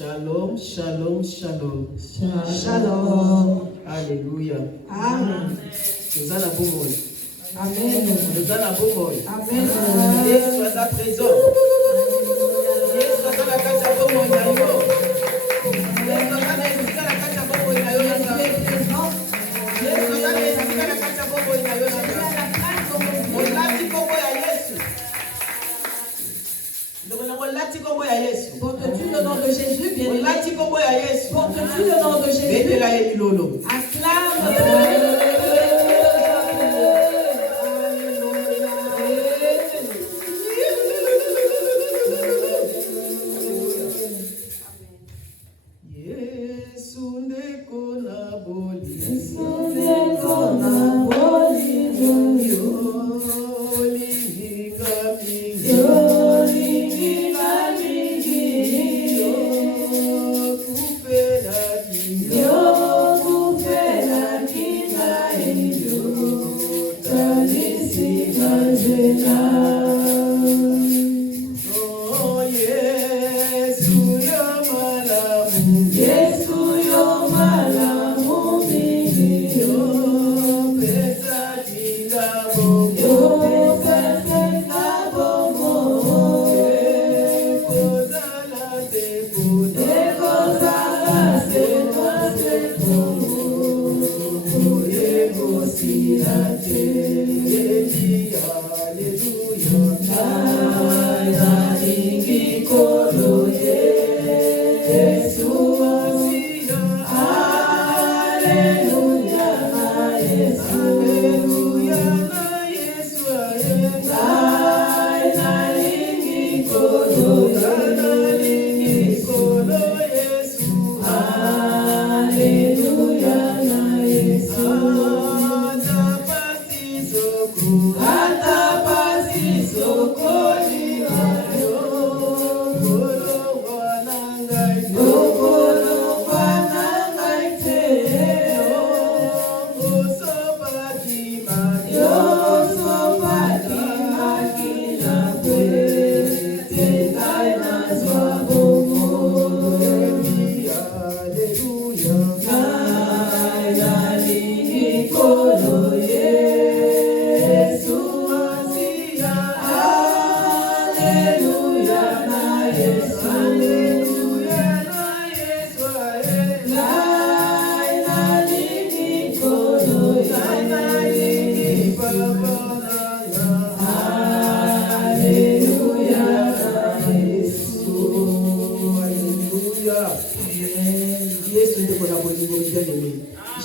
Shalom, shalom, shalom. Shalom. Alléluia. Amen. Nous allons pour moi. Amen. Nous allons pour moi. Amen. Jésus soit à présent. Jésus soit à la carte à pour moi. Jésus soit à la carte à pour moi. Jésus soit à la carte à pour moi. On l'a dit pour moi à Jésus. Porte-tu le nom de Jésus, bien-aimé? Porte-tu le nom de Jésus? Acclame.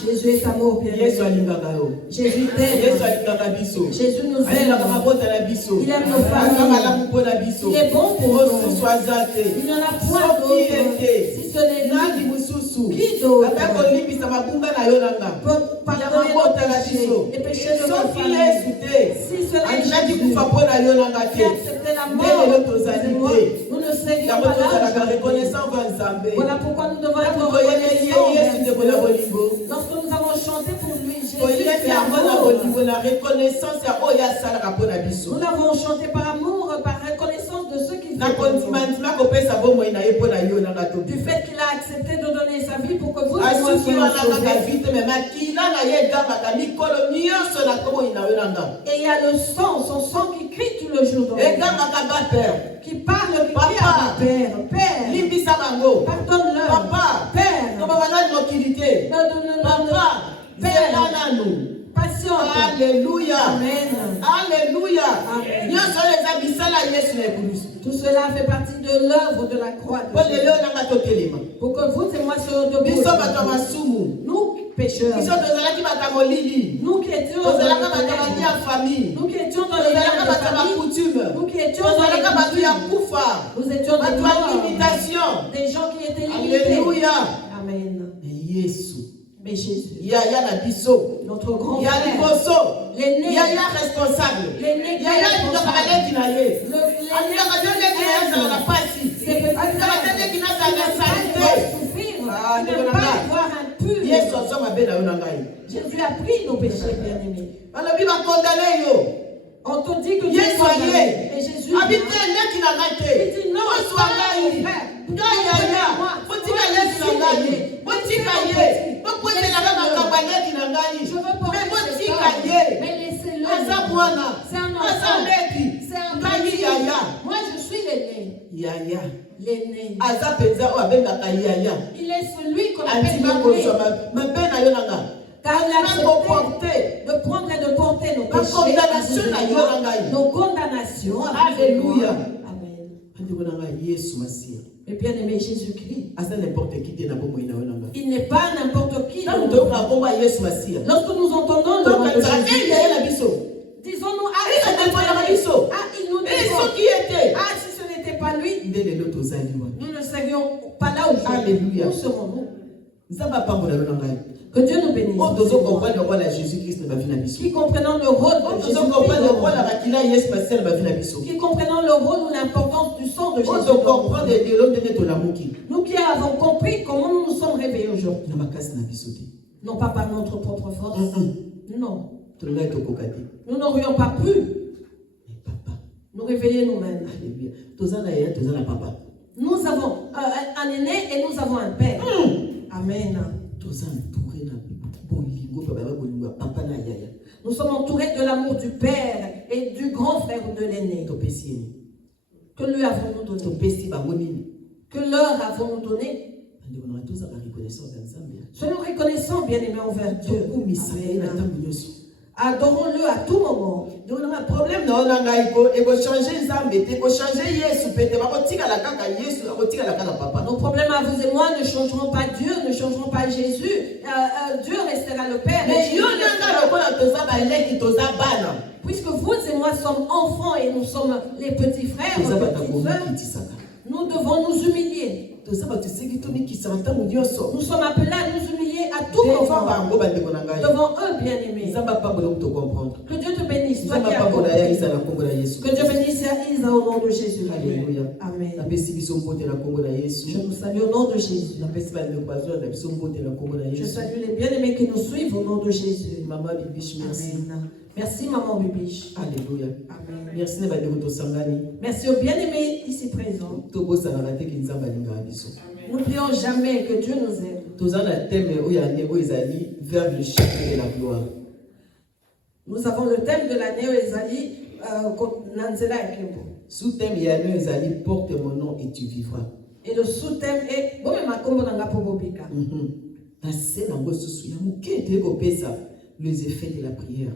Jésus est amour, bien-aimé. Jésus t'aime. Jésus nous aime. Il aime nos familles. Il est bon pour nous. Il n'y en a point d'autre. Si ce n'est lui, qui d'autre peut pardonner nos péchés, les péchés de nos familles. Si ce n'est Jésus qui a accepté la mort de moi, nous ne serions pas là. Voilà pourquoi nous devons être reconnaissants. Lorsque nous avons chanté pour lui, Jésus est amour. Nous l'avons chanté par amour, par reconnaissance de ceux qui du fait qu'il a accepté de donner sa vie pour que vous soyez sauvés. Et il y a le sang, son sang qui crie tout le jour dans qui parle, qui crie à Père. Père, pardonne-leur. Père, Père, patience. Alléluia. Amen. Alléluia. Amen. Tout cela fait partie de l'œuvre de la croix de Jésus. Pour que vous et moi soyons debout. Nous, pécheurs. Nous qui étions dans la famille. Nous qui étions dans les coutumes. Nous qui étions dans les coutumes. Nous étions des gens qui étaient limités. Alléluia. Amen. Mais Jésus, notre grand frère, l'aîné, responsable, l'aîné, Jésus a pris nos péchés, bien-aimés. On te dit que Dieu est condamné. Et Jésus dit non, sois frère. Yaya. L'aîné. Il est celui qu'on appelle l'aîné. Car il a accepté de prendre et de porter nos péchés, nos condamnations. Alléluia. Amen. Mais bien aimé Jésus-Christ, il n'est pas n'importe qui. Lorsque nous entendons le nom de Jésus, disons-nous, il nous dit, si ce n'était pas lui, nous ne serions pas là aujourd'hui. Alléluia. Où serons-nous? Que Dieu nous bénisse. Qui comprenons le rôle de Jésus-Christ, qui comprenons le rôle ou l'importance du sang de Jésus. Nous qui avons compris comment nous nous sommes réveillés aujourd'hui. Non pas par notre propre force. Non. Nous n'aurions pas pu nous réveiller nous-mêmes. Nous avons un aîné et nous avons un père. Amen. Nous sommes entourés de l'amour du père et du grand frère de l'aîné. Que lui avons-nous donné? Que leur avons-nous donné? Soyons reconnaissants, bien-aimés, envers Dieu. Amen. Adorons-le à tout moment. Nos problèmes à vous et moi ne changeront pas Dieu, ne changeront pas Jésus. Dieu restera le Père. Puisque vous et moi sommes enfants et nous sommes les petits frères, nous devons nous humilier. Nous sommes appelés à nous humilier à tout moment devant eux, bien-aimés. Que Dieu te bénisse. Toi qui as compris. Que Dieu bénisse Isa au nom de Jésus. Alléluia. Amen. Je nous salue au nom de Jésus. Je salue les bien-aimés qui nous suivent au nom de Jésus. Maman Bibiche, merci. Amen. Merci, Maman Bibiche. Alléluia. Amen. Merci, merci aux bien-aimés ici présents. Nous prions jamais que Dieu nous aime. Vers le chiffre de la gloire. Nous avons le thème de l'année Ezali Nanzela Ekebo. Sous-thème Yano Ezali, porte mon nom et tu vivras. Et le sous-thème est les effets de la prière.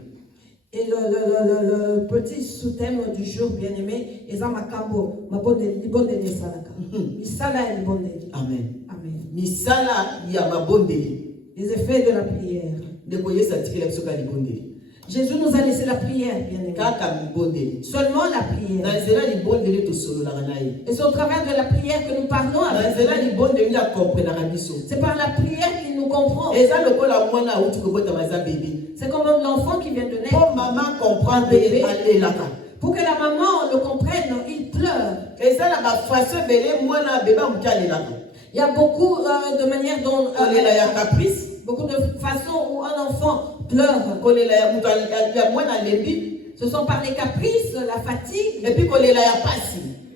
Et le petit sous-thème du jour bien-aimé est Makambo, Amen. Amen. Misala Yamabondeli. Les effets de la prière. Jésus nous a laissé la prière, bien-aimé. Seulement la prière. Et c'est au travers de la prière que nous parlons avec Dieu. C'est par la prière qu'il nous comprend. C'est comme l'enfant qui vient de naître. Pour maman comprendre bébé. Pour que la maman le comprenne, il pleure. Il y a beaucoup de manières dont beaucoup de façons où un enfant pleure. Ce sont par les caprices, la fatigue et puis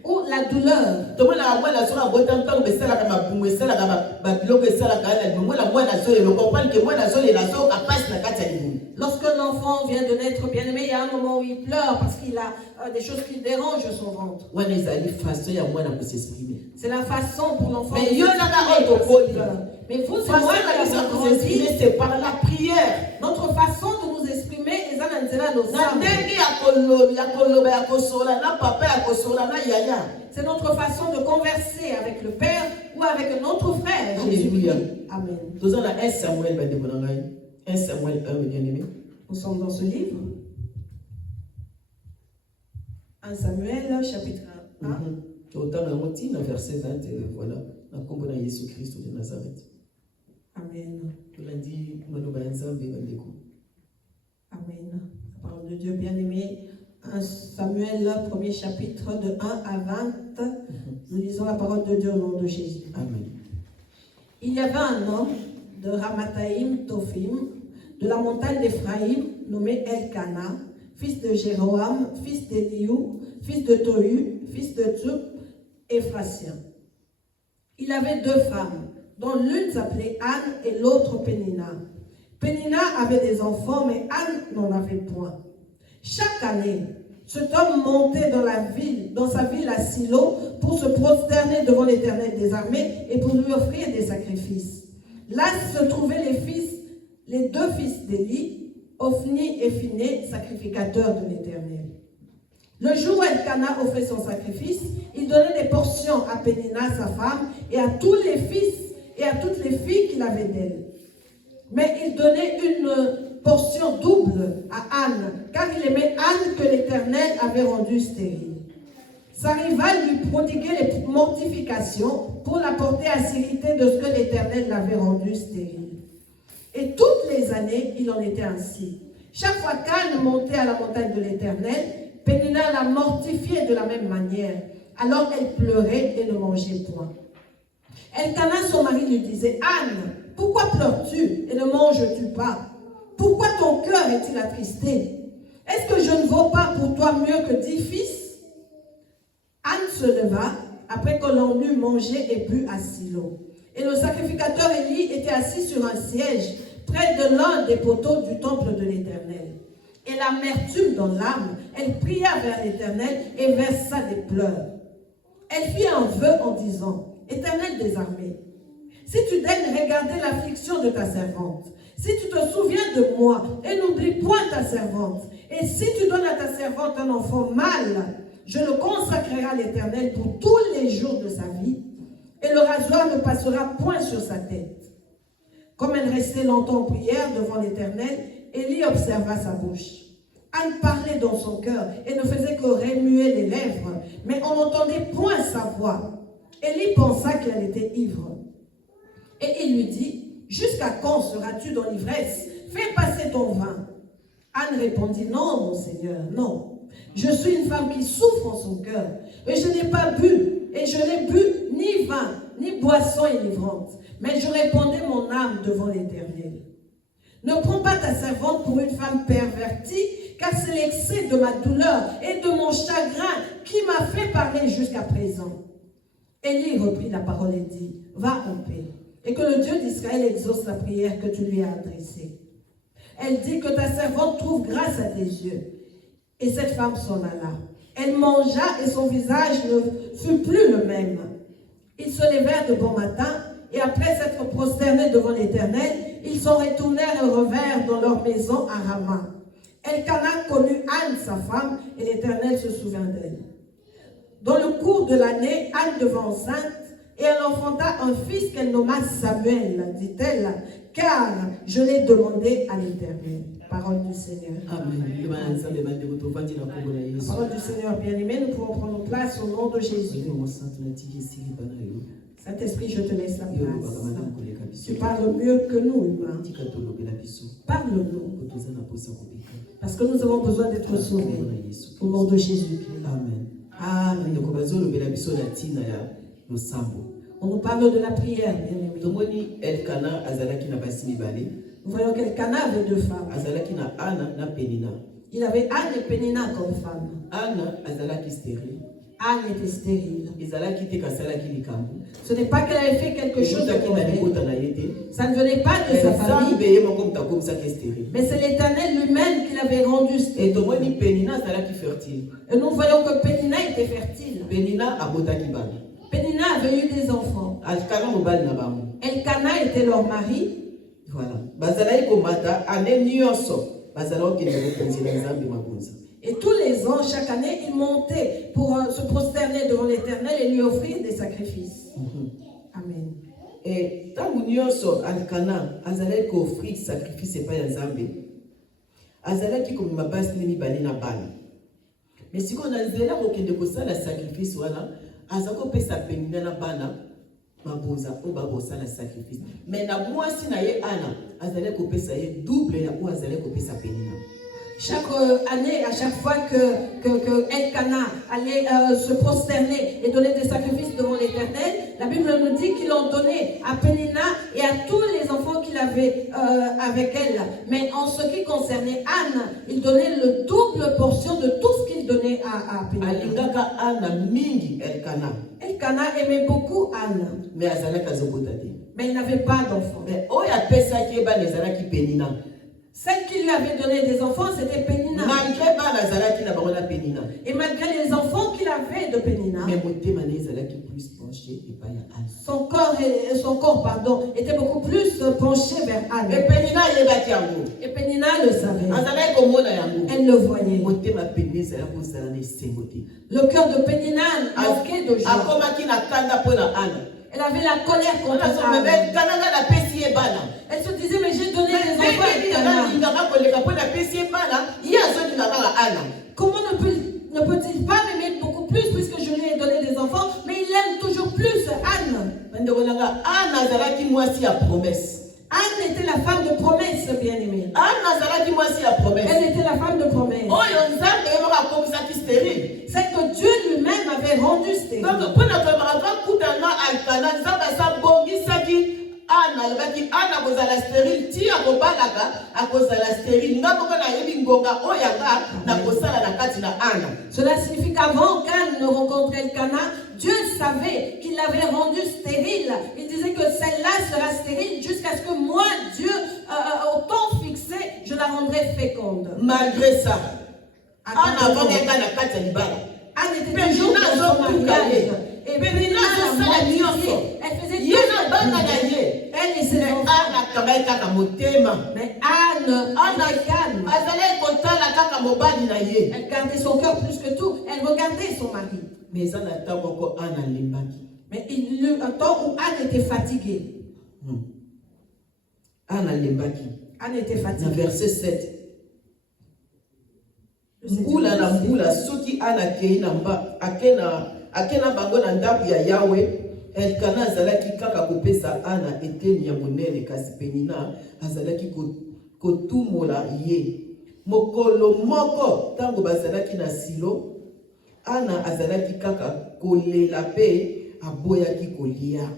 ou la douleur. Lorsque l'enfant vient de naître bien-aimé, il y a un moment où il pleure parce qu'il a des choses qui dérangent son ventre. C'est la façon pour l'enfant. Mais vous et moi, c'est par la prière. Notre façon de nous exprimer est c'est notre façon de converser avec le Père ou avec notre frère. Alléluia. Amen. 1 Samuel 1, bien-aimé. Nous sommes dans ce livre. 1 Samuel, chapitre 1. Verset 20, voilà. La Jésus-Christ de Nazareth. Amen. Amen. La parole de Dieu bien-aimé. 1 Samuel, premier chapitre de 1 à 20. Nous lisons la parole de Dieu au nom de Jésus. Amen. Il y avait un homme de Ramathaïm Tophim, de la montagne d'Éphraïm, nommé Elkana, fils de Jéroam, fils d'Eliou, fils de Tohu, fils de Tzup, Éphrasien. Il avait 2 femmes, dont l'une s'appelait Anne et l'autre Pénina. Pénina avait des enfants, mais Anne n'en avait point. Chaque année, Cet homme montait dans sa ville à Silo pour se prosterner devant l'Éternel des armées et pour lui offrir des sacrifices. Là se trouvaient les deux fils d'Élie, Ophni et Phiné, sacrificateurs de l'Éternel. Le jour où Elkana offrait son sacrifice, il donnait des portions à Pénina, sa femme, et à tous les fils et à toutes les filles qu'il avait d'elle. Mais il donnait une portion double à Anne, car il aimait Anne que l'Éternel avait rendue stérile. Sa rivale lui prodiguait les mortifications pour la porter à s'irriter de ce que l'Éternel l'avait rendue stérile. Et toutes les années, il en était ainsi. Chaque fois qu'Anne montait à la montagne de l'Éternel, Pénina la mortifiait de la même manière. Alors elle pleurait et ne mangeait point. Elkana, son mari, lui disait, Anne, pourquoi pleures-tu et ne manges-tu pas? Pourquoi ton cœur est-il attristé? Est-ce que je ne vaux pas pour toi mieux que 10 fils? Anne se leva après que l'on eut mangé et bu à Silo. Et le sacrificateur Élie était assis sur un siège près de l'un des poteaux du temple de l'Éternel. Et l'amertume dans l'âme, elle pria vers l'Éternel et versa des pleurs. Elle fit un vœu en disant, Éternel des armées, si tu daignes regarder l'affliction de ta servante, si tu te souviens de moi et n'oublie point ta servante, et si tu donnes à ta servante un enfant mâle, je le consacrerai à l'Éternel pour tous les jours de sa vie, et le rasoir ne passera point sur sa tête. Comme elle restait longtemps en prière devant l'Éternel, Élie observa sa bouche. Anne parlait dans son cœur et ne faisait que remuer les lèvres, mais on n'entendait point sa voix. Élie pensa qu'elle était ivre. Et il lui dit, « Jusqu'à quand seras-tu dans l'ivresse? Fais passer ton vin. » Anne répondit, « Non, mon Seigneur, non. Je suis une femme qui souffre en son cœur, et je n'ai pas bu, et je n'ai bu ni vin, ni boisson enivrante, mais je répandais mon âme devant l'Éternel. Ne prends pas ta servante pour une femme pervertie, car c'est l'excès de ma douleur et de mon chagrin qui m'a fait parler jusqu'à présent. » Élie reprit la parole et dit, « Va en paix, et que le Dieu d'Israël exauce la prière que tu lui as adressée. » Elle dit, « Que ta servante trouve grâce à tes yeux. » Et cette femme s'en alla. Elle mangea et son visage ne fut plus le même. Ils se levèrent de bon matin, et après s'être prosternés devant l'Éternel, ils s'en retournèrent et revinrent dans leur maison à Rama. Elkana connut Anne, sa femme, et l'Éternel se souvint d'elle. Dans le cours de l'année, Anne devint enceinte, et elle enfanta un fils qu'elle nomma Samuel, dit-elle, car je l'ai demandé à l'Éternel. Parole du Seigneur. Amen. Parole du Seigneur bien-aimé, nous pouvons prendre place au nom de Jésus. Saint-Esprit, je te laisse la place. Tu parles mieux que nous, humains. Parle-nous. Parce que nous avons besoin d'être sauvés. Au nom de Jésus. Amen. Amen. On nous parle de la prière, bien-aimé. Nous voyons qu'Elkana avait 2 femmes. Il avait Anne et Pénina comme femmes. Anne était stérile. Ce n'est pas qu'elle avait fait quelque chose de mauvais. Ça ne venait pas de sa famille. Mais c'est l'Éternel lui-même qui l'avait rendue stérile. Et nous voyons que Pénina était fertile. Pénina avait eu des enfants. Elkana était leur mari. Voilà. Et tous les ans, chaque année, ils montaient pour se prosterner devant l'Éternel et lui offrir des sacrifices. Amen. Et tant que Elkana azalaki offrir sacrifice epai ya Nzambe, azalaki komema basi mibale na bana. Mais si on a nzela kokende kosala sacrifice wana, azako kopesa Pénina na bana mabonza o babosala sacrifice. Mais na mwasi na ye Ana azalaki kopesa ye double ya o azalaki kopesa Pénina. Chaque année, à chaque fois que Elkana allait se prosterner et donner des sacrifices devant l'Éternel, la Bible nous dit qu'il en donnait à Pénina et à tous les enfants qu'il avait avec elle. Mais en ce qui concernait Anne, il donnait le double portion de tout ce qu'il donnait à Pénina. Elkana aimait beaucoup Anne. Mais il n'avait pas d'enfant. Mais Celle qui lui avait donné des enfants, c'était Pénina. Et malgré les enfants qu'il avait de Pénina, son corps était beaucoup plus penché vers Anne. Et Pénina le savait. Elle le voyait. Le cœur de Pénina manquait de joie. Elle avait la colère contre Anne. Elle se disait, mais j'ai donné des enfants à Anne. Comment ne peut-il pas m'aimer beaucoup plus puisque je lui ai donné des enfants, mais il aime toujours plus Anne. Anne était la femme de promesse, bien-aimée. Elle était la femme de promesse. C'est que Dieu lui-même avait rendu stérile. Cela signifie qu'avant qu'Anne ne rencontre Elkana, Dieu savait qu'il l'avait rendue stérile. Il disait que celle-là sera stérile jusqu'à ce que moi, Dieu, au temps fixé, je la rendrai féconde. Malgré ça, Anne était toujours dans son mariage. Et Pénina, elle faisait tout. Elle et ses enfants. Mais Anne elle gardait son cœur plus que tout. Elle regardait son mari. Mais il y eut un temps où Anne était fatiguée. Anne était fatiguée. Verset 7. Soki Anna akena bango na ndaku ya Yahweh, Elkana azalaki kaka kopesa Anna eteni ya monene kasi Pénina azalaki kotumola ye. Mokolo moko tango bazalaki na Silo, Anna azalaki kaka kolela pe aboyaki kolia.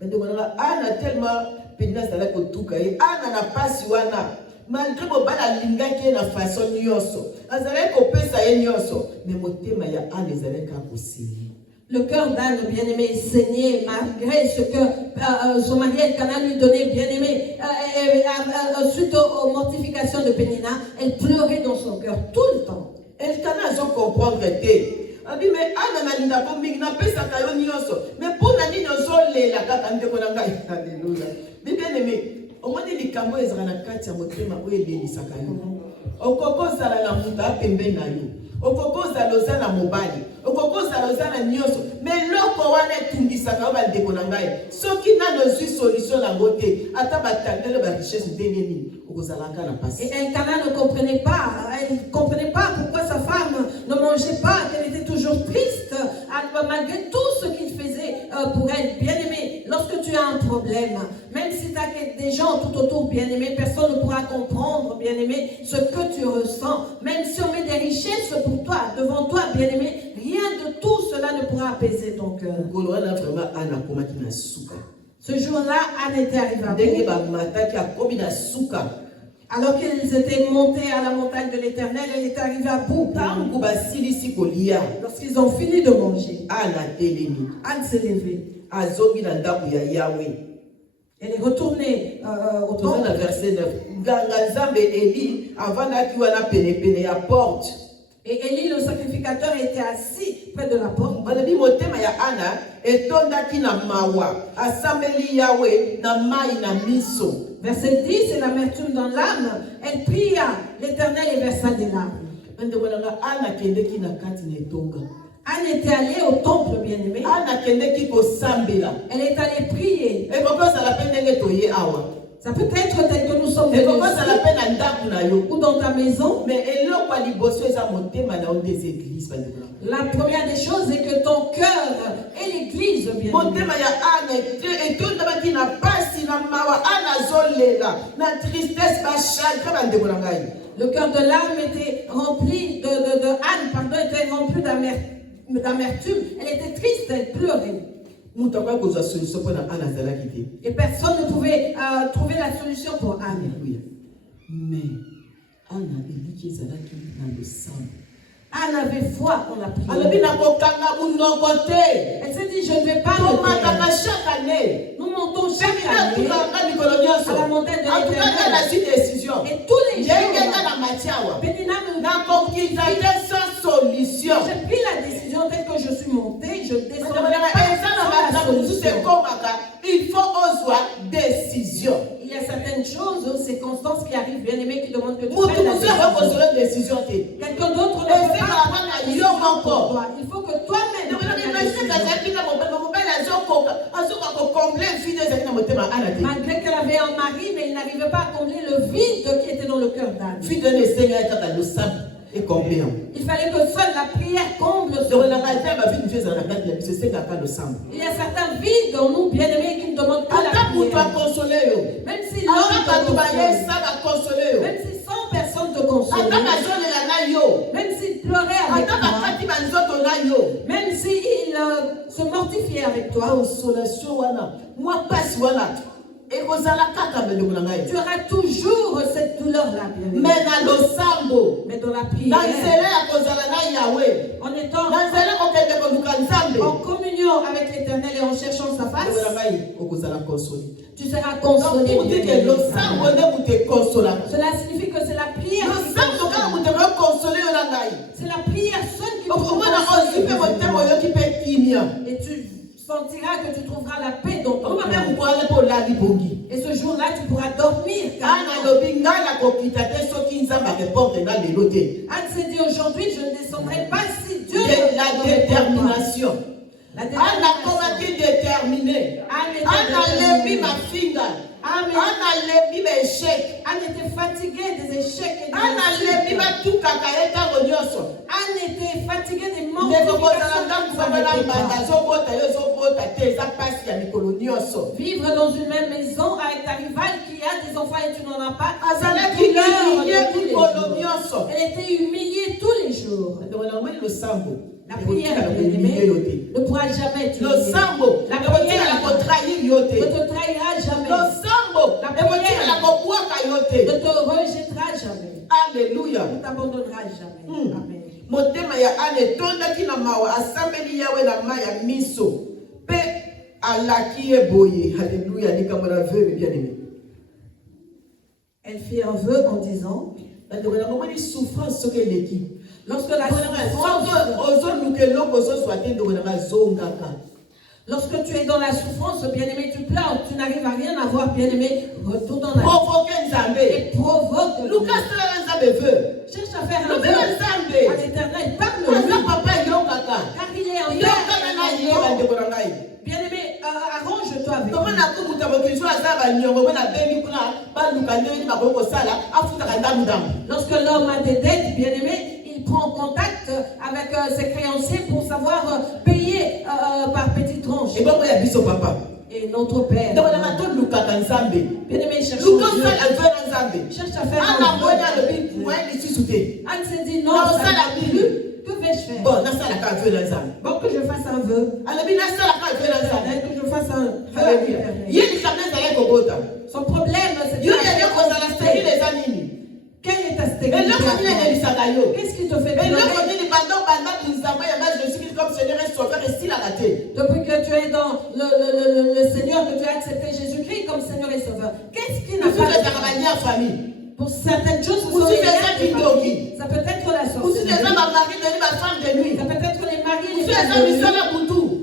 Anna tellement Pénina azalaki kotuka ye, Anna na pasi wana malgré bobala lingaki na façon nyonso azalaki kopesa ye nyonso mais motema ya Anne ezalaki akosili. Le cœur d'Anne, bien-aimé, saignait malgré ce que son mari Elkana lui donnait, bien-aimé. Suite aux mortifications de Pénina, elle pleurait dans son cœur tout le temps. Elkana a comprendre te. Abi mais Anne na linda mingi na pesa kayo nyonso. Mais pour nani nyonso lela kaka ndeko na ngai. Alléluia. Bien-aimé, au moins les kambo ezra na kati ya motema oyo ebelisaka yo. Okokozala na mutu apembe na yo. Okokozala ozala mobali. Okokozala ozala nyonso. Mais loko wana etungisaka yo bandeko na ngai. Soki nano zwi solution na ngote, ata batandele ba richesse ndenge nini, okozalaka na pasi. Et Elkana ne comprenait pas pourquoi sa femme ne mangeait pas, qu'elle était toujours triste, malgré tout ce qu'il faisait pour elle. Bien-aimé, lorsque tu as un problème, même si tu as des gens tout autour, bien-aimé, personne ne pourra comprendre, bien-aimé, ce que tu ressens. Même si on met des richesses pour toi, devant toi, bien-aimé, rien de tout cela ne pourra apaiser ton cœur. Ce jour-là, Anne était arrivée à bout. Alors qu'ils étaient montés à la montagne de l'Éternel, elle est arrivée à bout. Lorsqu'ils ont fini de manger, Anne s'est levée. Elle est retournée au temple. Verset 9. Et Élie, le sacrificateur, était assis près de la porte. Verset 10, c'est l'amertume dans l'âme. Elle pria l'Éternel et versa des larmes. Anne était allée au temple, bien-aimé. Elle est allée prier. Ça peut être tel que nous sommes venus ou dans ta maison. Mais la première des choses est que ton cœur est l'église, bien-aimé. Le cœur de l'âme était rempli Anne, était rempli d'amertume. Elle était triste, elle pleurait. Et personne ne pouvait trouver la solution pour Anne. Mais Anne avait foi en la prière. Elle s'est dit, je ne vais pas le faire. Nous montons chaque année. à la montagne de En tout cas, l'Éternel. la suite décision. Et tous les jours, Pénina n'a sans solution. j'ai pris la décision dès que je suis montée, je descendrai il faut avoir décision. Il y a certaines choses, circonstances qui arrivent, bien aimé, qui demandent que tu prennes la décision. Quelqu'un d'autre ne peut pas. Il faut que toi-même malgré qu'elle avait un mari, mais il n'arrivait pas à combler le vide qui était dans le cœur d'Anne. Il fallait que seule la prière comble ce Il y a certains vides en nous, bien-aimés, qui ne demandent pas la prière. Même si l'homme te console, même si 100 personnes te consolent, même s'il pleurait avec toi, même s'il se mortifiait avec toi, tu auras toujours cette douleur-là, bien-aimé. Mais dans la prière, en étant en communion avec l'Éternel et en cherchant sa face, tu seras consolé. Cela signifie que c'est la prière. C'est la prière seule qui peut consoler. Et tu sentiras que tu trouveras la paix dans ton cœur. Et ce jour-là, tu pourras dormir. Anne s'est dit aujourd'hui, je ne descendrai pas si Dieu la détermination. Anne a été déterminée. Anne a levé ma finger. Anne a levé mes échecs. Anne était fatiguée des échecs. Et des Anne a levé ma tout cacaïta rodioso. Anne était fatiguée des morts. Vivre dans une même maison avec ta rivale qui a des enfants et tu n'en as pas. Elle était humiliée tous les jours. La prière, ne pourra jamais te la prière ne te trahira jamais. La prière ne te rejettera jamais. Alléluia. Ne t'abandonnera jamais. Amen. Motema ya ane tonda kina mawa asambeli yawe na maya miso pe alaki eboye. Alléluia. Ni kamera veuve bien aimé. Elle fit un vœu en disant souffrance ce qu'elle est. Lorsque la lorsque tu es dans la souffrance, bien-aimé, tu pleures, tu n'arrives à rien à voir, bien-aimé, retourne dans la vie et provoque cherche à faire un vœu à l'Éternel, parle-lui, car il est un père. Bien-aimé, arrange-toi avec lui. Lorsque l'homme a des dettes, bien-aimé, il prend contact avec ses créanciers pour savoir payer par petites tranches. Et notre Père, bien-aimé, cherche à faire un vœu. Anne s'est dit non, ça n'a plus. Que vais-je faire? Bon, que je fasse un vœu. Que je fasse un vœu. Son problème, c'est quelle est ta stérilité? Qu'est-ce qui te fait pleurer? Depuis que tu es dans le Seigneur, que tu as accepté Jésus-Christ comme Seigneur et Sauveur, qu'est-ce qui n'a pas de pour certaines choses, ça peut être la sorcellerie, ça peut être les maris, les femmes,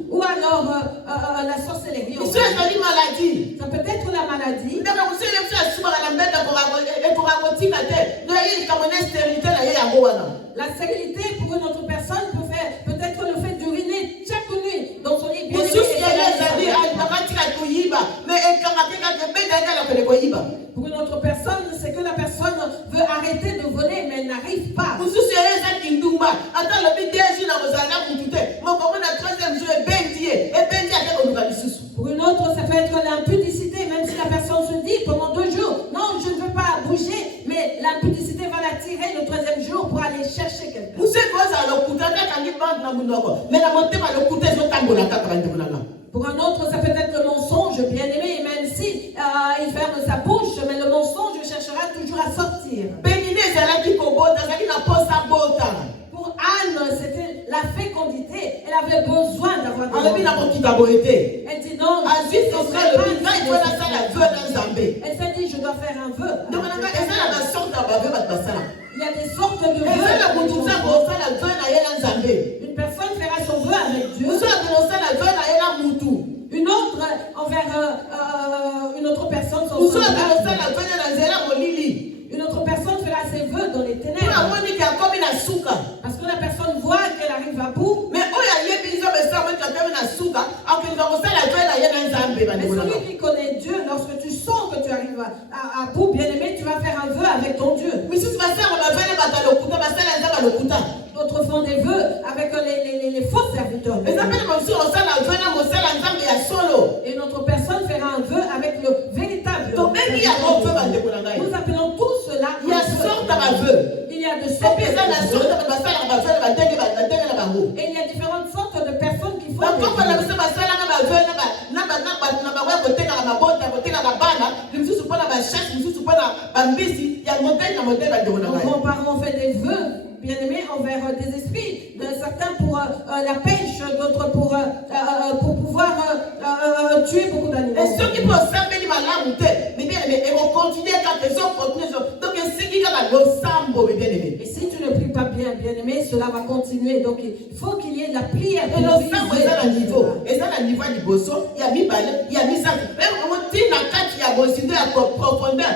ou alors la sorcellerie, ça peut être la maladie. La stérilité pour une autre personne peut être le fait d'uriner chaque nuit dans son lit. Pour une autre personne, c'est que la personne veut arrêter de voler, mais elle n'arrive pas. Pour une autre, ça peut être l'impudicité, même si la personne se dit pendant 2 jours, non, je ne veux pas bouger, mais l'impudicité va la tirer le 3e jour pour aller chercher quelqu'un. Pour un autre, ça peut être le mensonge, bien aimé, même si il ferme sa bouche, mais le mensonge cherchera toujours à sortir. Pour Anne, c'était la fécondité. Elle avait besoin d'avoir des enfants. Elle dit non, elle s'est dit dois faire un vœu. Donc, il y a des sortes de vœux. Il y a des sortes de vœux. Une personne fera son vœu avec Dieu. Une autre envers une autre personne son vœu. Une autre personne fera ses vœux dans les ténèbres. Parce que la personne voit qu'elle arrive à bout. Mais celui qui connaît Dieu, lorsque tu sens que tu arrives à bout, bien aimé, tu vas faire un vœu avec ton Dieu. D'autres font des vœux avec les faux serviteurs. Et une autre personne fera un vœu avec le véritable. Nous appelons tout cela un vœu. Il y a de sortes. Et il y a différentes sortes de personnes qui font des vœux. Nos grands-parents fait des vœux, bien aimés, envers des esprits. Certains pour la pêche, d'autres pour pouvoir tuer beaucoup d'animaux. Et ceux qui peuvent servir les malades, ils vont continuer quand ils ont continué. Donc, et si tu ne pries pas bien, bien aimé, cela va continuer. Donc, il faut qu'il y ait de la prière. Et le sang est à un niveau. Et ça, à un niveau du bosso, il y a mis balai, il y a mis ça. Même quand il y a profondeur,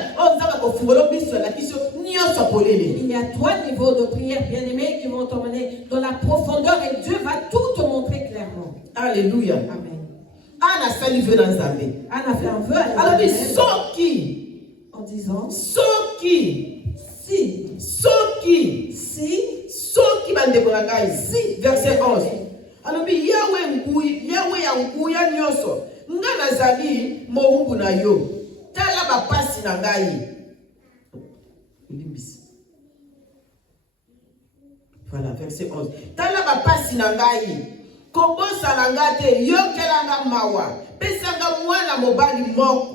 il y a 3 niveaux de prière, bien aimé, qui vont t'emmener dans la profondeur et Dieu va tout te montrer clairement. Alléluia. Amen. Anna fait un vœu dans Zambé. Anna fait un vœu à alors, il qui en disant si verset 11. Alors, Yahweh ya nyoso. Ngana zali mohubu na yo. Tala ba pasi na ngai. Voilà, verset 11. Tala ba pasi na ngai. Kobosa na ngate yo kelanga mawa. Pesanga mwana mobali moko.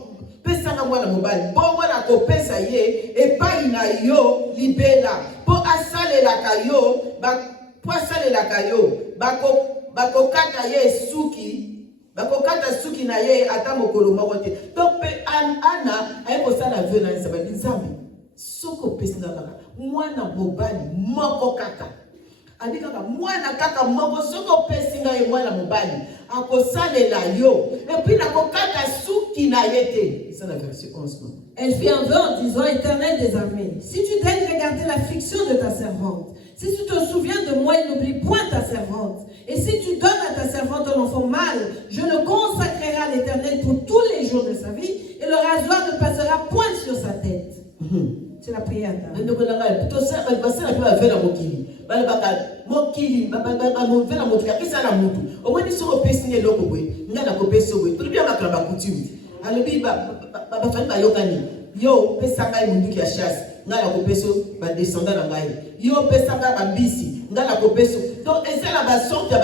Pesanga mwana mobali. Bongo na kopesa ye epai na yo libela. Po asalela kayo po asalela kayo bakokata ye suki. Bakokata suki na ye ata mokolo moko te. Donc Anna ayeko sala vœu na Nzambe. Soko pesinga kaka mwana mobali moko kaka. Andi kaka mwana kaka moko soko pesinga ye mwana mobali akosalela yo. Et puis nakokata suki na yete. C'est la version 11. Elle fit un vœu en disant: Éternel des armées, si tu daignes regarder l'affliction de ta servante, si tu te souviens de moi et n'oublie point ta servante, et si tu donnes à ta servante un enfant mâle, je le consacrerai à l'Éternel pour tous les jours de sa vie, et le rasoir ne passera point sur sa tête. C'est la prière. Yo pesanga mundu ki chasse ngala kopeso ba descendant na ngai yo pesanga ba mbisi ngala kopeso donc eza la ba sorte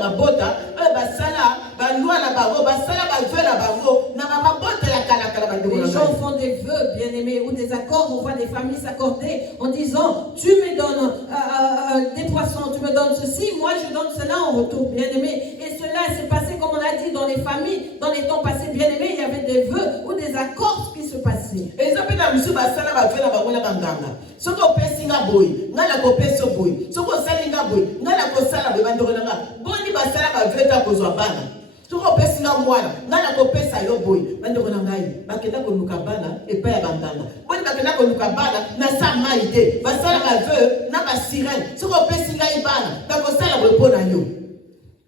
ma bota ba sala ba loi la ba sala ba vœu la bango na ba bota la kala ba ndeko. Les gens font des vœux, bien-aimés, ou des accords. On voit des familles s'accorder en disant: tu me donnes des poissons, tu me donnes ceci, moi je donne cela en retour, bien-aimés. Et cela s'est passé, comme on a dit, dans les familles, dans les temps passés, bien-aimés, il y avait des vœux ou des accords qui se passaient. Et ça peut être monsieur basala ba vœu la bango na banganga. Soko pesinga boy, ngala ko peso boy. Soko salinga boy, ngala ko sala be bandoko nanga. Boni basala ba vœu ta ko zwa bana. Soko pesinga mwana, ngala ko pesa yo boy. Bandoko nanga yi, bakenda ko luka bana epa ya banganga. Boni bakenda ko luka bana na sa maide. Basala ba vœu na ba sirène. Soko pesinga yi bana, ta ko sala bo pona yo.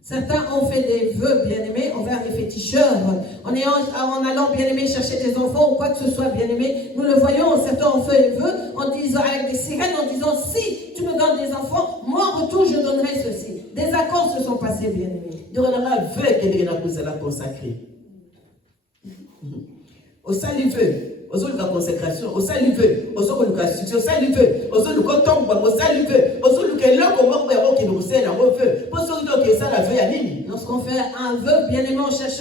Certains ont fait des vœux, bien-aimés, envers les féticheurs. En allant, bien-aimés, chercher des enfants ou quoi que ce soit, bien-aimés. Nous le voyons, certains ont fait des vœux en disant, avec des sirènes, en disant: si tu me donnes des enfants, moi en retour, je donnerai ceci. Des accords se sont passés, bien-aimés. Donc, on a vœu que nous allons consacrer. Au salive, aux autres la consécration, au salive, aux autres la succès, au salive, aux autres le tombe, au salive, aux autres le là comment on qui nous sert, on veut. Pour ceux qui ça la veut à nini. Lorsqu'on fait un vœu, bien-aimé, on cherche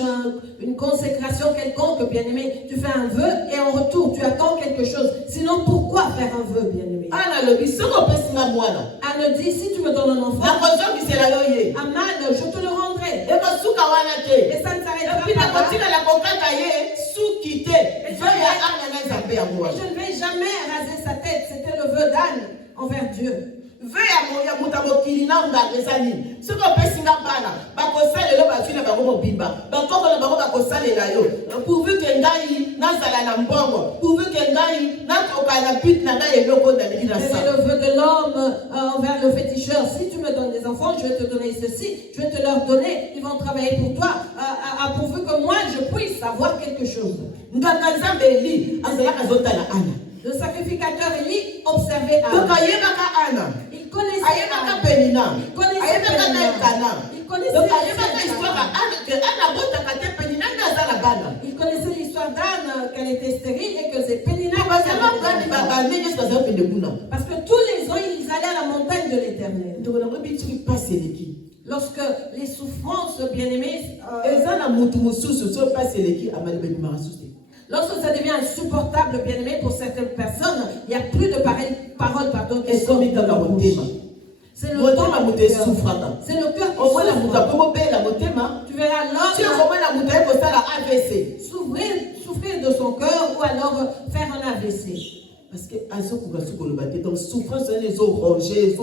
une consécration quelconque, bien-aimé. Tu fais un vœu et en retour, tu attends quelque chose. Sinon, pourquoi faire un vœu, bien-aimé? Anna dit: si tu me donnes un enfant, Amad, je te le rendrai. Et ça ne s'arrêtera pas là. le vœu d'Anne envers Dieu. Pourvu que ngai nazala na mbongo, pourvu que ngai nakoka na but na ngai eloko ndali na C'est sa. le vœu de l'homme envers le féticheur. Si tu me donnes des enfants, je vais te donner ceci, je vais te leur donner, ils vont travailler pour toi, pourvu que moi je puisse avoir quelque chose. Ngaka nzambe Eli azalaka zotala Ana. Le sacrificateur Élie observait Donc Anne. ayebaka Ana. Il connaissait Ayebaka Anne. Penina. Il connaissait Ayebaka Penina. Elkana. Il connaissait Donc aussi ayebaka histoire Elkana. Ana que Ana botaka te Penina ngazala bana. Il connaissait l'histoire d'Anne, qu'elle était stérile et que c'est Pénina. Bazala ngani baba nenge bazala pende kuna. Parce que tous les ans, ils allaient à la montagne de l'Éternel. Donc on a envie de passer l'équipe. Lorsque les souffrances, bien-aimés, Ezana mutu mususu so passer l'équipe amali be marasuste. lorsque ça devient insupportable, bien-aimé, pour certaines personnes, il n'y a plus de paroles qui Est-ce sortent qu'on de leur bouche. C'est le cœur. C'est le cœur qui souffre. Tu verras l'homme souffrir de son cœur ou alors faire un AVC. Parce que donc souffrance les os rongés,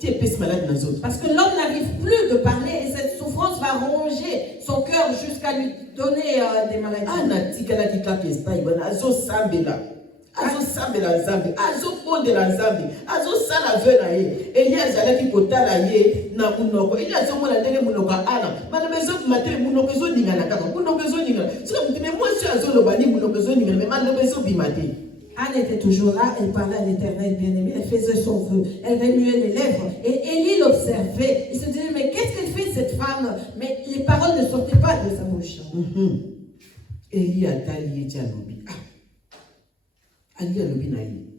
tu es plus malade dans les autres. Parce que l'homme n'arrive plus de parler et cette souffrance va ronger son cœur jusqu'à lui donner des maladies. Ana tikala kitaka Espagne, azo sambela. Azo sambela nzambe, azo pondela nzambe, azo sala vena ye. Elias alaki kotala ye na munoko. Elias omona ndenge munoko ana. Mana bezo matin munoko zo ningana kaka. Munoko zo ningana. Sika mutime moi si azo lobani munoko zo ningana, mais mana bezo bimate. Anne était toujours là, elle parlait à l'Éternel bien-aimé, elle faisait son vœu, elle remuait les lèvres. Et Élie l'observait, il se disait, mais qu'est-ce qu'elle fait cette femme? Mais les paroles ne sortaient pas de sa bouche. Élie a tali et Jalobi. Ali alobi na ye.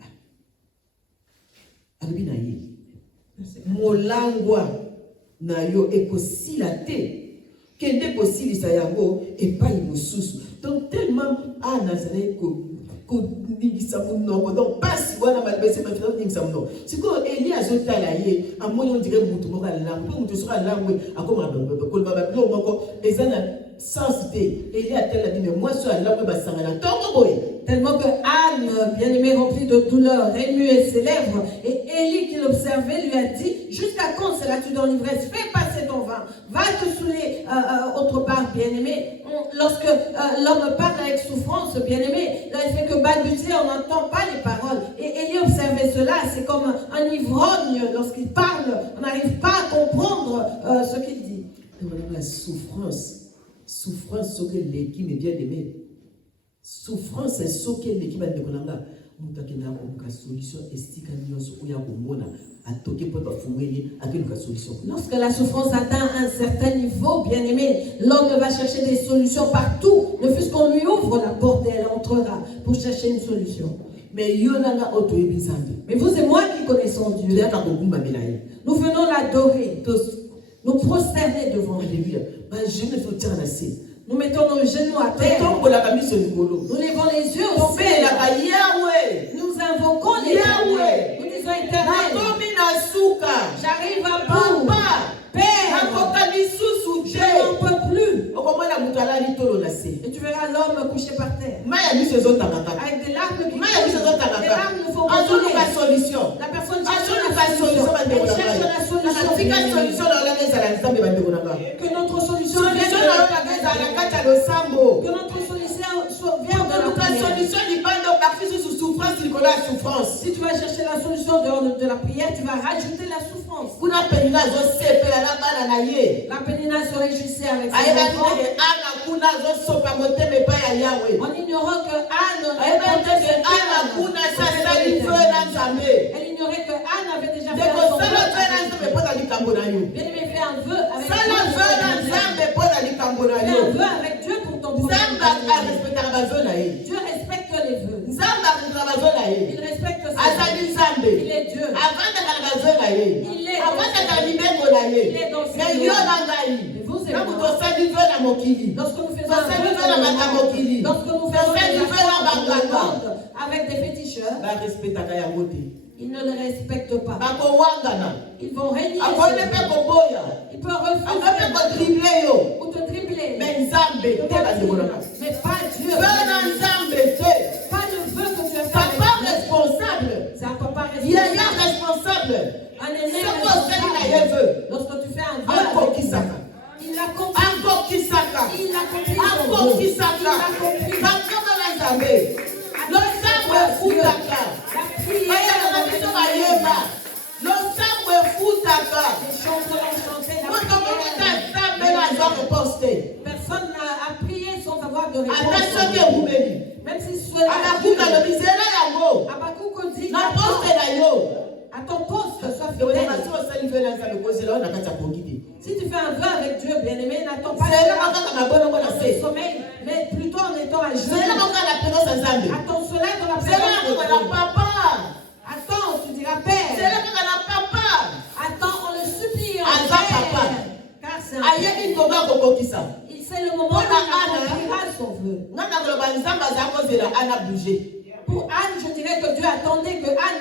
Alobi na ye. Molangwa na yo ekosila te. Kende kosilisa yango epai mosusu. Donc tellement anazale ko donc passe voilà malbese ma finance ningisa muno siko Eli azotala ye amoni on dirait mutu moko langue mutu sera langue akoma kolba ba bilo moko ezana sensité Eli atela dit mais moi sur langue basangana tongo boy tellement que Anne bien-aimée remplie de douleur remuait ses lèvres et Élie qui l'observait lui a dit jusqu'à quand seras-tu dans l'ivresse, fais passer ton vin, va te saouler autre part bien-aimé. Lorsque l'homme parle avec souffrance bien-aimé, là il fait que balbutier, on n'entend pas les paroles. Et Élie observait cela, c'est comme un ivrogne lorsqu'il parle, on n'arrive pas à comprendre ce qu'il dit. La souffrance, ce que l'équipe est bien aimée. Souffrance, c'est ce que l'équipe a de Konanga. Lorsque la souffrance atteint un certain niveau, bien aimé, l'homme va chercher des solutions partout. Ne fût-ce qu'on lui ouvre la porte et elle entrera pour chercher une solution. Mais vous et moi qui connaissons Dieu, nous venons l'adorer, nous prosterner devant lui. Nous mettons nos genoux à terre. Nous levons les yeux au ciel. Nous invoquons l'Éternel. Nous disons Éternel, j'arrive à bout. Père, je n'en peux plus. Et tu verras l'homme couché par terre. Avec des larmes qui coulent. Les larmes nous font consoler. La personne cherche la solution. Que notre solution vienne de la que notre solution vienne de la prière. Si tu vas chercher la solution de la prière, tu vas rajouter la souffrance. La Pénina se réjouissait avec ses enfants. En ignorant que Anne elle ignorait que Anne avait déjà fait son vœu. Bien aimé, fais un vœu avec Dieu pour ton problème. Dieu respecte les vœux. Il respecte ses vœux. Il est Dieu. Il est dans ses vœux. Et vous et moi, lorsque nous faisons un vœu avec des féticheurs, ils ne le respectent pas. Ils vont régner. Ils peuvent refuser ou te dribbler. Mais pas Dieu. Pas le vœu que tu as fait. Papa responsable. lorsque tu fais un vœu avec Dieu, il l'accomplit. Encore qui s'accorde. Il l'accomplit. Encore qui s'accorde. Personne n'a prié sans avoir de réponse. Même si cela Abakouk dit à ton poste, sois fidèle. Si tu fais un vœu avec Dieu, bien-aimé, n'attends pas le sommeil, mais plutôt en étant à genoux. Attends cela dans la présence de Dieu. Attends, tu diras Père. Attends en le suppliant. Car c'est un Père. C'est le moment où il accomplira son vœu. Pour Anne, je dirais que Dieu attendait que Anne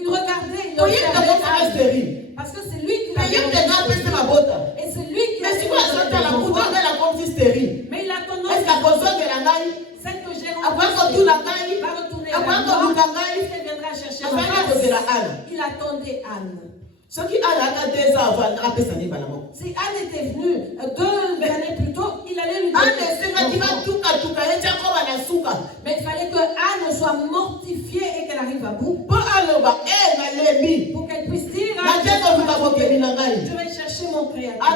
il regardait, il observait parce que c'est lui qui l'a fait. Et c'est lui qui a fait. Mais il attendait celle que j'ai rencontrée va retourner vers moi. Il viendra chercher ma face. Il attendait Anne. Si Anne était venue 2 années plus tôt, il allait lui donner. Mais il fallait que Anne soit mortifiée et qu'elle arrive à bout. Pour qu'elle puisse dire je vais chercher mon créateur.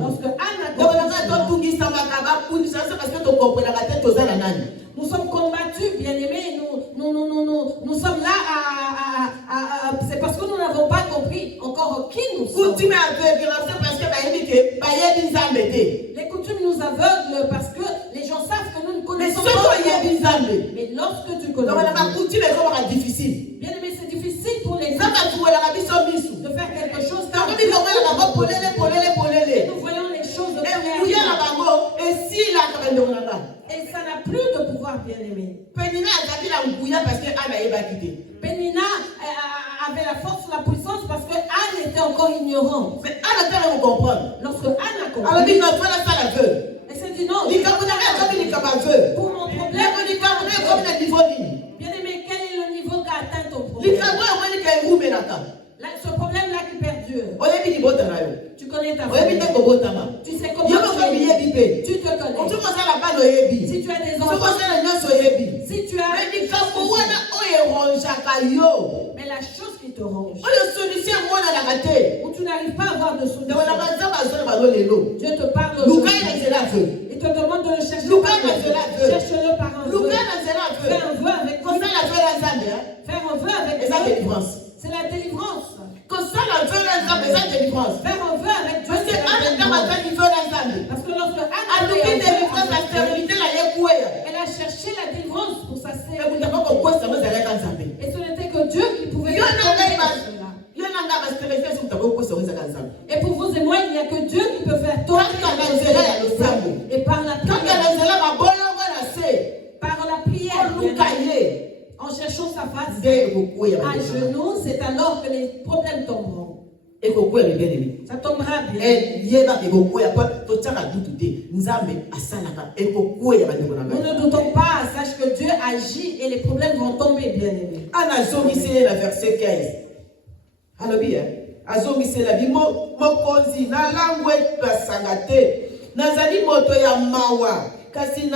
Lorsque Anne a compris, nous sommes combattus, bien-aimés. Nous sommes là c'est parce que nous n'avons pas compris encore qui nous sommes. Les coutumes nous aveuglent parce que les gens savent que nous ne connaissons pas. Mais lorsque tu connais, bien-aimé, c'est difficile pour les gens de faire quelque chose. Nous voyons les choses de et ça n'a plus de pouvoir, bien-aimé. Pénina avait la force, la puissance parce que Anne était encore ignorante. Lorsque Anne a compris, elle s'est dit non. Pour mon problème, bien-aimé, quel est le niveau qu'a atteint ton problème? Ce problème-là qui perdure. Tu connais ta famille. Tu sais comment tu te connais. Si tu as des enfants, si tu as mais la chose qui te ronge, où tu n'arrives pas à avoir de solution, Dieu te parle aujourd'hui. Il te demande de le chercher. Cherche-le par un vœu. Fais un vœu avec Dieu. Faire un vœu avec Dieu, c'est la délivrance. Faire un vœu avec Dieu, c'est la délivrance. Parce que lorsque Anne elle a cherché la délivrance pour sa sœur. Et ce n'était que Dieu qui pouvait faire cela. Et pour vous et moi, il n'y a que Dieu qui peut faire tomber. Et par la prière, en cherchant sa face, à genoux, c'est alors que les problèmes tomberont. Ça tombera bien. Nous ne doutons pas, sache que Dieu agit et les problèmes vont tomber, bien aimés. Verset 15. Alléluia. Azongisela mokonzi na langwe basangate nazali moto ya mawa kasi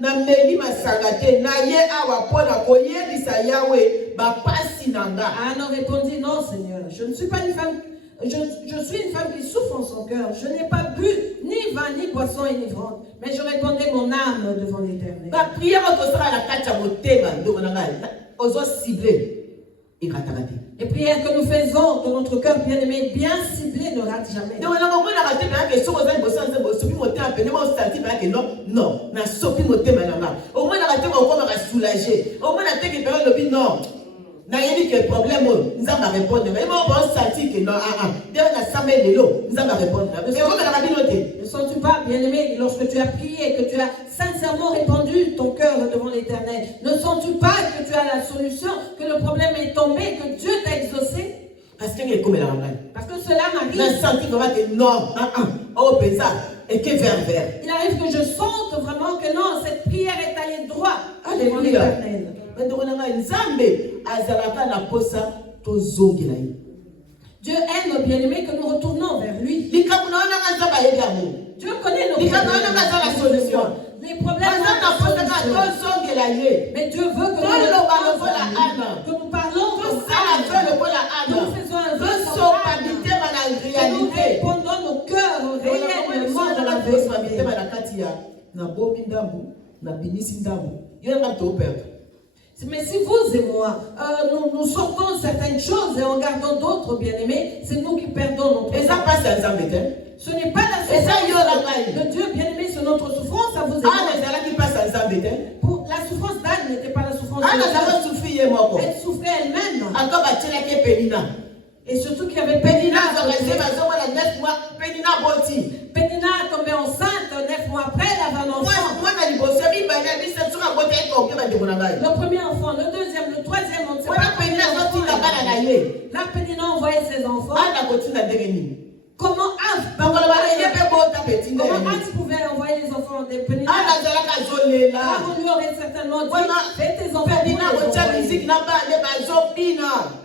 na meli masangate na ye awa pona koyebisa yawe bapasi nanga. Anne répondit non Seigneur, je ne suis pas une femme. Je suis une femme qui souffre en son cœur. Je n'ai pas bu ni vin, ni boisson enivrante. Mais je répandais mon âme devant l'Éternel. La prière les prières que nous faisons dans notre cœur bien-aimé, bien ciblées, ne ratent jamais. Ne sens-tu pas, bien-aimé, lorsque tu as prié, que tu as sincèrement répandu ton cœur devant l'Éternel, ne sens-tu pas que tu as la solution, que le problème est tombé, que Dieu t'a exaucé? Parce que cela m'arrive. Il arrive que je sente vraiment que non, cette prière est allée droit devant l'Éternel. Dieu aime, bien-aimé, que nous retournons vers lui. Dieu connaît nos problèmes. Les problèmes mais Dieu veut que nous parlons que nous faisons un vœu et nous répondons nos cœurs réellement de la vérité. Mais si vous et moi, nous sortons certaines choses et en gardons d'autres, bien-aimés, c'est nous qui perdons notre temps. Ce n'est pas la souffrance de Dieu, bien-aimé, c'est notre souffrance, ça vous aide. Pour la souffrance d'Anne n'était pas la souffrance de Dieu. Elle souffrait elle-même. Et surtout qu'il y avait Pénina. Pénina a tombé enceinte 9 mois après, elle avait un enfant. Le premier enfant, le deuxième, le troisième, on ne sait pas. Là, Pénina envoyait ses enfants. Comment Anne pouvait envoyer les enfants de Pénina? On lui aurait certainement dit, fais tes enfants.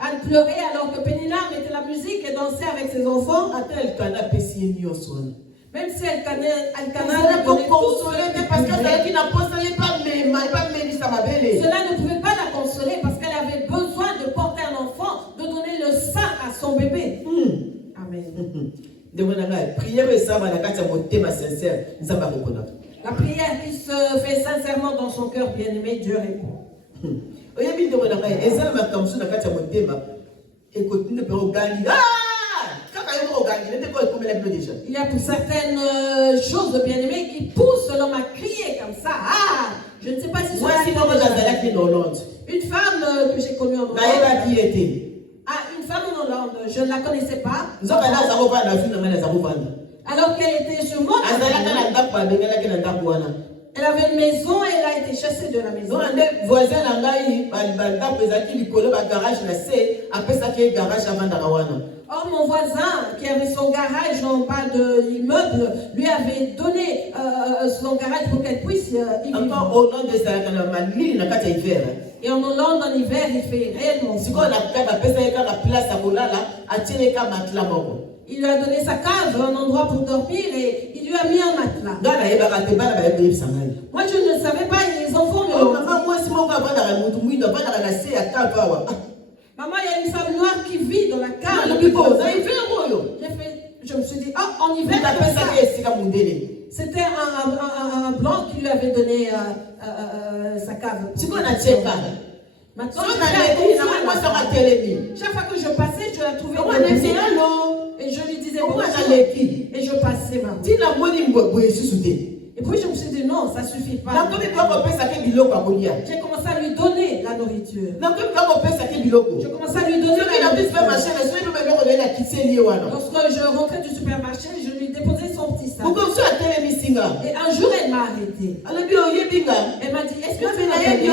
Anne pleurait alors que Pénina mettait la musique et dansait avec ses enfants. Même si Elkana l'a consolée parce cela ne pouvait pas la consoler parce qu'elle avait besoin de porter un enfant, de donner le sein à son bébé. Amen. La prière qui se fait sincèrement dans son cœur, bien-aimé, Dieu répond. Il y a pour certaines choses, bien-aimées, qui poussent l'homme à crier comme ça. Ah, je ne sais pas si c'est une femme que j'ai connue en Hollande. Ah, une femme en Hollande, je ne la connaissais pas. Alors qu'elle était sur moi. Elle avait une maison et elle a été chassée de la maison. Or, mon voisin qui avait son garage en bas de l'immeuble lui avait donné son garage pour qu'elle puisse y vivre. Et en Hollande, en hiver, il fait réellement froid. Il lui a donné sa cave, un endroit pour dormir et il lui a mis un matelas. Moi, je ne savais pas, et les enfants me l'ont dit. Maman, il y a une femme noire qui vit dans la cave. Je me suis dit, en hiver, c'était un blanc qui lui avait donné sa cave. Maintenant, chaque fois que je passais, je la trouvais et je lui disais bonjour et je passais ma route. Et puis je me suis dit non, ça ne suffit pas. J'ai commencé à lui donner la nourriture. Je commençais à lui donner la nourriture. Lorsque je rentrais du supermarché, je lui déposais son petit sac. Et un jour, elle m'a arrêté. Elle m'a dit, est-ce que tu m'as aidé?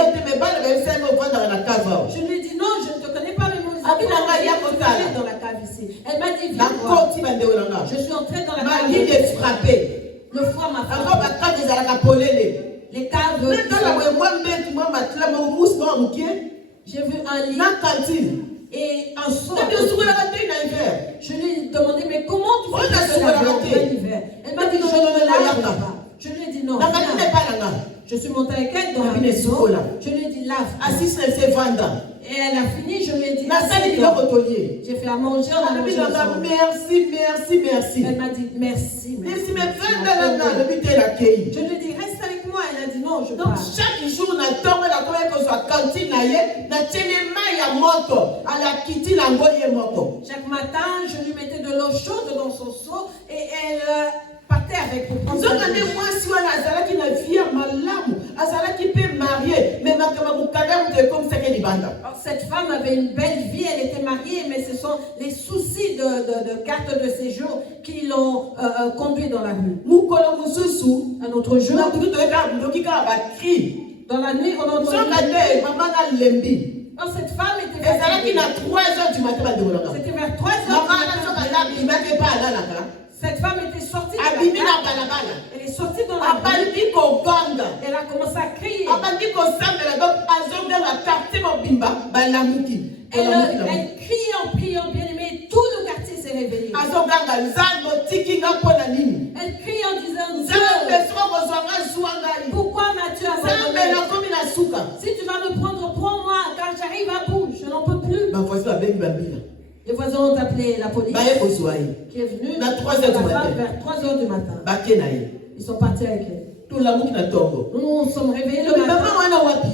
Je lui ai dit non, je ne te connais pas, mais mon dans la cave ici. Elle m'a dit, viens voir. Je suis entrée dans la cave. Le froid m'a frappé. Les caves. J'ai vu un lit et un seau. Je lui ai demandé, mais comment tu fais ça l'hiver? Elle m'a dit, je ne me lave pas. Je lui ai dit non. Je suis montée avec elle dans la maison. Je lui ai dit, lave. Et elle a fini, je lui ai dit, j'ai fait à manger, on a mangé ensemble. Merci. Elle m'a dit, merci. Je lui ai dit, reste avec moi. Elle a dit, non, je pars. Donc chaque jour, on attend la chaque matin, je lui mettais de l'eau chaude dans son seau et elle partait avec pour prendre. Cette femme avait une belle vie, elle était mariée, mais ce sont les soucis de carte de séjour qui l'ont conduit dans la rue. Un autre jour, dans la nuit, on entend cette femme était fatiguée. C'était vers 3 heures du matin. Cette femme était sortie de la cave. Elle est sortie dans la rue. Elle a commencé à crier. Elle criait en priant, bien aimé. Tout le quartier Elle crie en disant Dieu, pourquoi m'as-tu abandonné? Si tu vas me prendre, prends-moi, car j'arrive à bout, je n'en peux plus. Les voisins ont appelé la police qui est venue vers 3 heures du matin. Ils sont partis avec elle. Nous nous sommes réveillés le matin.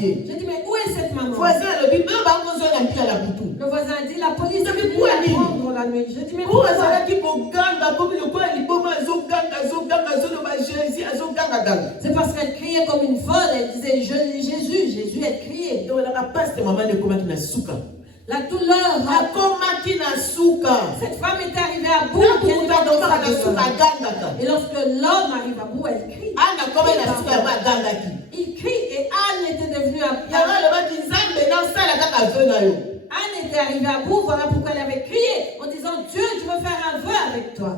J'ai dit, mais où est cette maman? Le voisin a dit, la police est venue la prendre la nuit. J'ai dit, mais pourquoi? C'est parce qu'elle criait comme une folle. Elle disait, Jésus, Jésus, elle criait. La douleur. Cette femme était arrivée à bout. Et lorsque l'homme arrive à bout, elle crie. Il crie et Anne était devenue à bout. Anne était arrivée à bout. Voilà pourquoi elle avait crié en disant Dieu, je veux faire un vœu avec toi.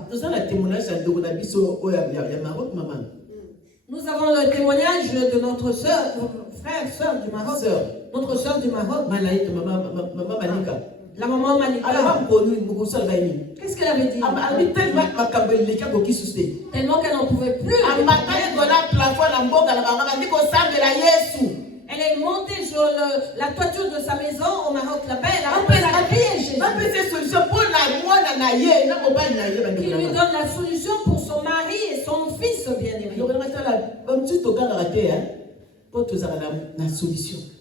Nous avons le témoignage de notre soeur, frère du Maroc. Notre soeur du Maroc. La maman Malika. Qu'est-ce qu'elle avait dit? Tellement qu'elle n'en pouvait plus. Elle est montée sur la toiture de sa maison au Maroc là-bas. Elle a crié Jésus. Il lui donne la solution pour son mari et son fils bien-aimé.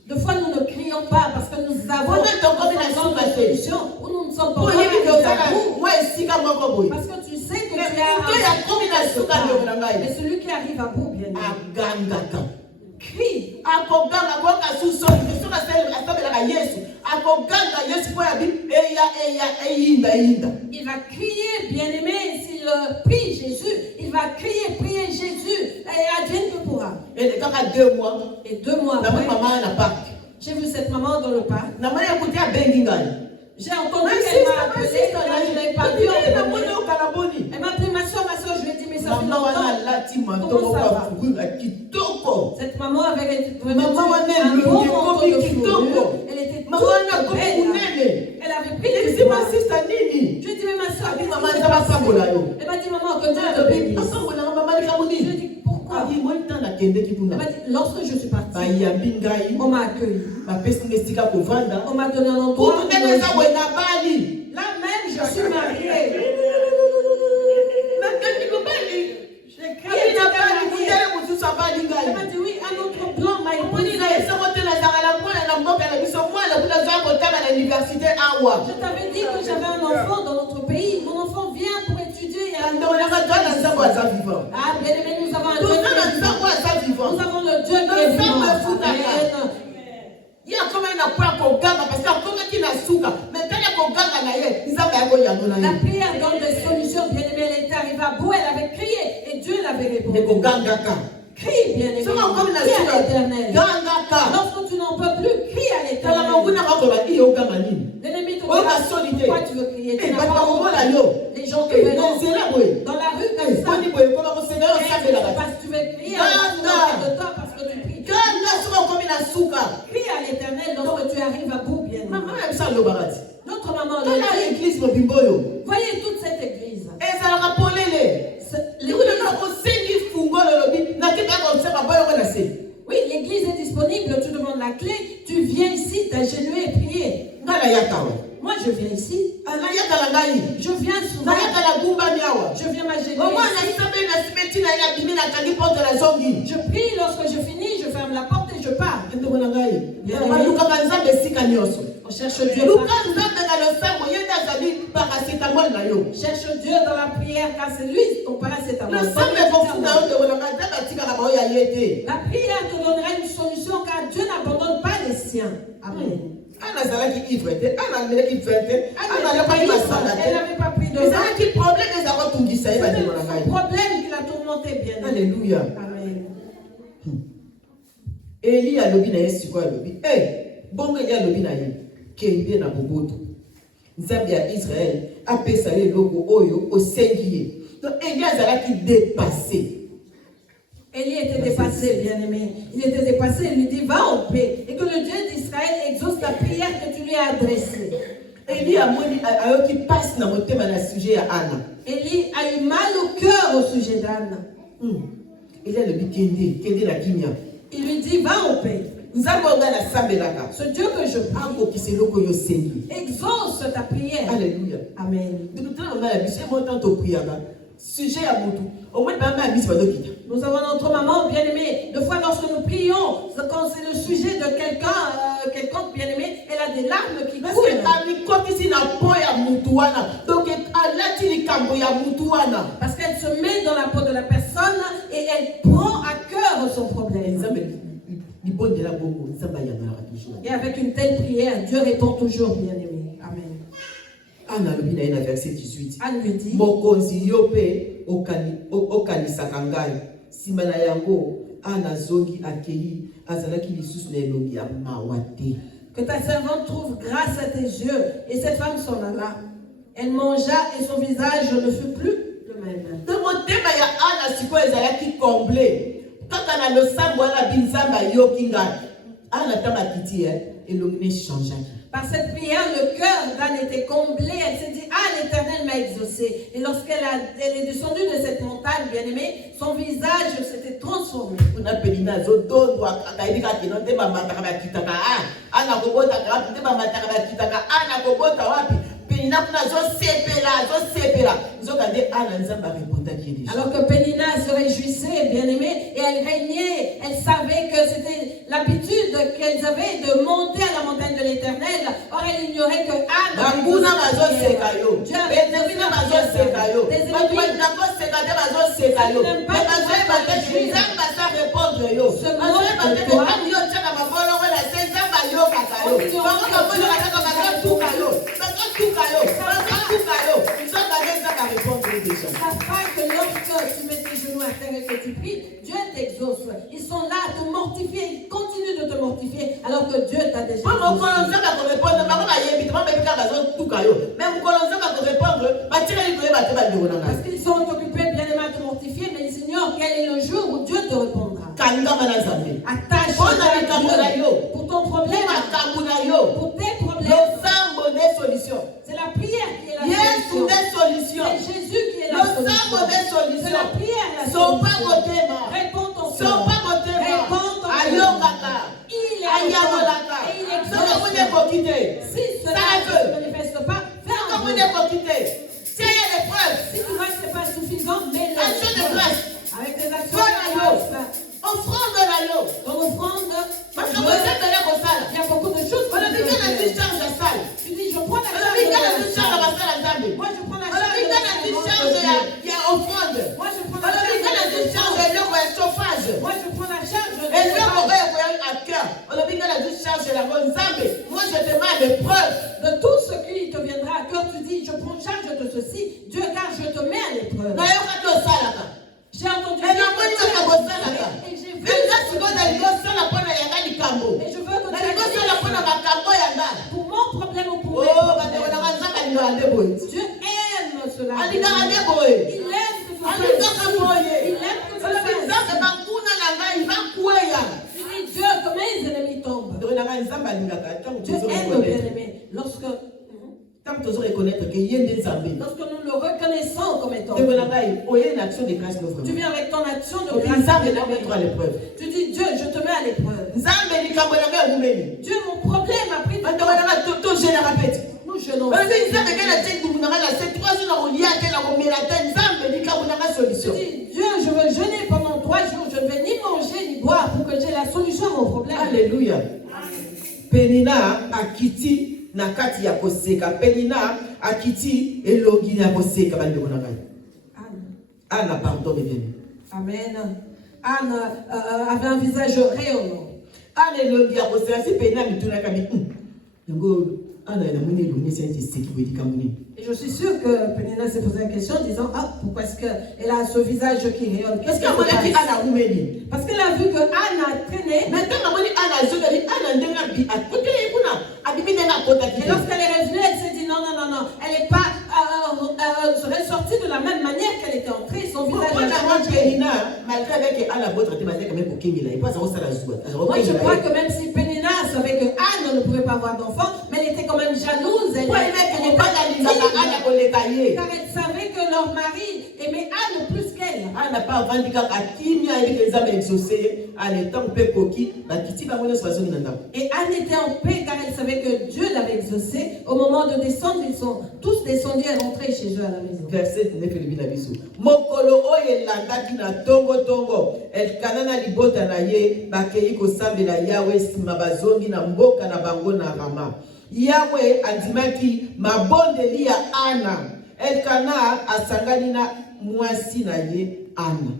Deux fois, nous ne crions pas parce que nous avons la solution ou nous ne sommes pas parce que tu sais que tu as mais celui qui arrive à bout, bien crie. Il va crier, bien-aimé, s'il prie Jésus, il va crier, prier Jésus, et advienne que pourra. Et 2 mois après, j'ai vu cette maman dans le parc. J'ai entendu qu'elle m'a appelé, je ne l'ai pas vu. Elle m'a appelé ma soeur, je lui ai dit, mais ça fait longtemps. Comment ça va? Cette maman avait vraiment un bon manteau de fourrure. Elle était toute belle. Elle avait pris les soins. Je lui ai dit, mais ma soeur, elle m'a dit, maman, que Dieu te bénisse. Je lui ai dit, pourquoi? Elle m'a dit, lorsque je suis partie, on m'a accueilli. On m'a donné un endroit. Là même, je suis mariée. J'ai crié. Elle m'a dit, oui, un autre plan m'a épousé. Je t'avais dit que j'avais un enfant dans notre pays. Mon enfant vient pour étudier. Ah, bien aimé, nous avons un Dieu qui est vivant. Nous avons le Dieu qui est vivant. La prière donne des solutions, bien aimé. Elle était arrivée à bout, elle avait crié et Dieu l'avait répondu. Crie, bien aimé. Crie à l'Éternel. Lorsque tu n'en peux plus, crie à l'Éternel. L'ennemi te demande pourquoi tu veux crier. Tu n'as pas honte. Les gens te verront dans la rue comme ça. Parce que tu veux crier de toi parce que tu pries. Crie à l'Éternel lorsque tu arrives à bout, bien aimé. Notre maman le dit. Voyez toute cette église. Oui, l'église est disponible, tu demandes la clé, tu viens ici, t'agenouiller et prier. Moi, je viens ici. Je viens souvent. Je viens m'agenouiller. Je prie, lorsque je finis, je ferme la porte et je pars. On cherche Dieu. Cherche Dieu dans la prière car c'est lui ton paracétamol. La prière te donnera une solution car Dieu n'abandonne pas les siens. Amen. Elle n'avait pas pris de ça. C'est le problème qui l'a tourmenté bien. Alléluia. Amen. Eli a lobi na yesu kwa lobi. Bongo Eli a lobi na ye. Kende na boboto. Nzambe ya Israël a pesa le logo oyo osengiye. Donc Eli azalaki dépassé. Élie était dépassé, bien-aimé. Il était dépassé. Il lui dit, va en paix. Et que le Dieu d'Israël exauce la prière que tu lui as adressée. Élie a qui passe dans mon thème à la sujet à Anna. Élie a eu mal au cœur au sujet d'Anne. Il a le bikende, kende la kimia. Il lui dit, va en paix. Ce Dieu que je prie, exauce ta prière. Alléluia. Amen. Nous avons notre maman bien-aimée. Deux fois lorsque nous prions, quand c'est le sujet de quelqu'un bien-aimé, elle a des larmes qui coulent. Parce qu'elle se met dans la peau de la personne et elle prend à cœur son problème. Et avec une telle prière, Dieu répond toujours, bien-aimé. Amen. Anna le verset 18. Anne lui dit, mokonzi yope okanisaka ngai nsima na yango Anna zongi akei azalaki lisusu na elongi ya mawa te. Que ta servante trouve grâce à tes yeux. Et cette femme s'en alla. Elle mangea et son visage ne fut plus le même. De mon thème ya Anna sikoyo ezalaki comblé kaka na losambo wana binzamba yoki ngai Anna tanga kiti elongi ne changeaki. Par cette prière, le cœur d'Anne était comblé. Elle s'est dit, ah, l'Éternel m'a exaucé. Et lorsqu'elle est descendue de cette montagne, bien-aimée, son visage s'était transformé. Alors que Pénina se réjouissait, bien-aimée, et elle régnait, elle savait que c'était l'habitude qu'elles avaient de monter à la montagne de l'Éternel. Or, elle ignorait que Anne que lorsque tu mets tes genoux à terre et que tu pries, Dieu t'exauce. Ils sont là à te mortifier, ils continuent de te mortifier alors que Dieu t'a déjà exaucé. Parce qu'ils sont occupés bien à te mortifier, mais ils ignorent quel est le jour où Dieu te répondra. Attache pour ton problème, pour tes problèmes. C'est la prière qui est la solution. C'est Jésus qui est la solution. C'est la prière la solution. Réponds ton cœur. Réponds ton cœur. Il est et il exauce. Si cela ne se manifeste pas, fais un vœu. Si tu vois que ce n'est pas suffisant, mets-le. Avec des actions de grâce. Offrande de l'agneau. Ton offrande, parce que vous êtes allé au salle. Il y a beaucoup de choses. On a dit qu'il y a une charge à salle. Tu dis, je prends la charge. On a dit qu'il y a une charge à salle à salle. Moi, je prends la charge. On a dit qu'il y a une charge à offrande. Moi, je prends la charge. On a dit qu'il y a une charge à chauffage. Moi, je prends la charge. Et là, on va à cœur. On a dit qu'il y a une charge à la bonne zambe. Moi, je te mets à l'épreuve. De tout ce qui te viendra à cœur, tu dis, je prends charge de ceci. Dieu, car je te mets à l'épreuve. J'ai entendu dire. Et j'ai vu. Et je veux que tu pour mon problème ou pour Dieu aime cela. Il aime que tu fasses. Il aime que tu fasses. Il dit, Dieu, que mes ennemis tombent. Dieu aime nos bien-aimés. Lorsque nous le reconnaissons comme étant, tu viens avec ton action de grâce. Tu dis, Dieu, je te mets à l'épreuve. Dieu, mon problème a pris de temps. Nous jeûnons. Tu dis, Dieu, je veux jeûner pendant 3 jours. Je ne vais ni manger ni boire pour que j'ai la solution à mon problème. Alléluia. Pénina akiti na kati ya koseka. Pénina akiti elongi na koseka bande konanga. Anna, pardon, bien. Amen. Anne avait un visage rayonnant. Anne elongi ya koseka si Pénina mituna kami. Yango Anna na muni elongi c'est ce qui veut dire kamuni. Et je suis sûre que Pénina s'est posé la question en disant, ah, pourquoi est-ce qu'elle a ce visage qui rayonne? Qu'est-ce qu'elle a dit? Parce qu'elle a vu que Anne a traîné. Et lorsqu'elle est revenue, elle s'est dit, non, elle n'est pas serait sortie de la même manière qu'elle était entrée. Son visage a changé. Moi, je crois que même si Pénina savait que Anne ne pouvait pas avoir d'enfant, mais mais elle était quand même jalouse. Car elle savait que leur mari aimait Anne plus qu'elle. Et Anne était en paix car elle savait que Dieu l'avait exaucé. Au moment de descendre, ils sont tous descendus et rentrés chez eux à la maison. Verset 9 et Mokolo oyelandaki na tongo tongo Elkana na libota na ye bakei kosambela Yahweh sima bazongi na mboka na bango na Rama. Yahweh andimaki mabondeli ya Ana. Elkana asangani na mwasi na ye Ana.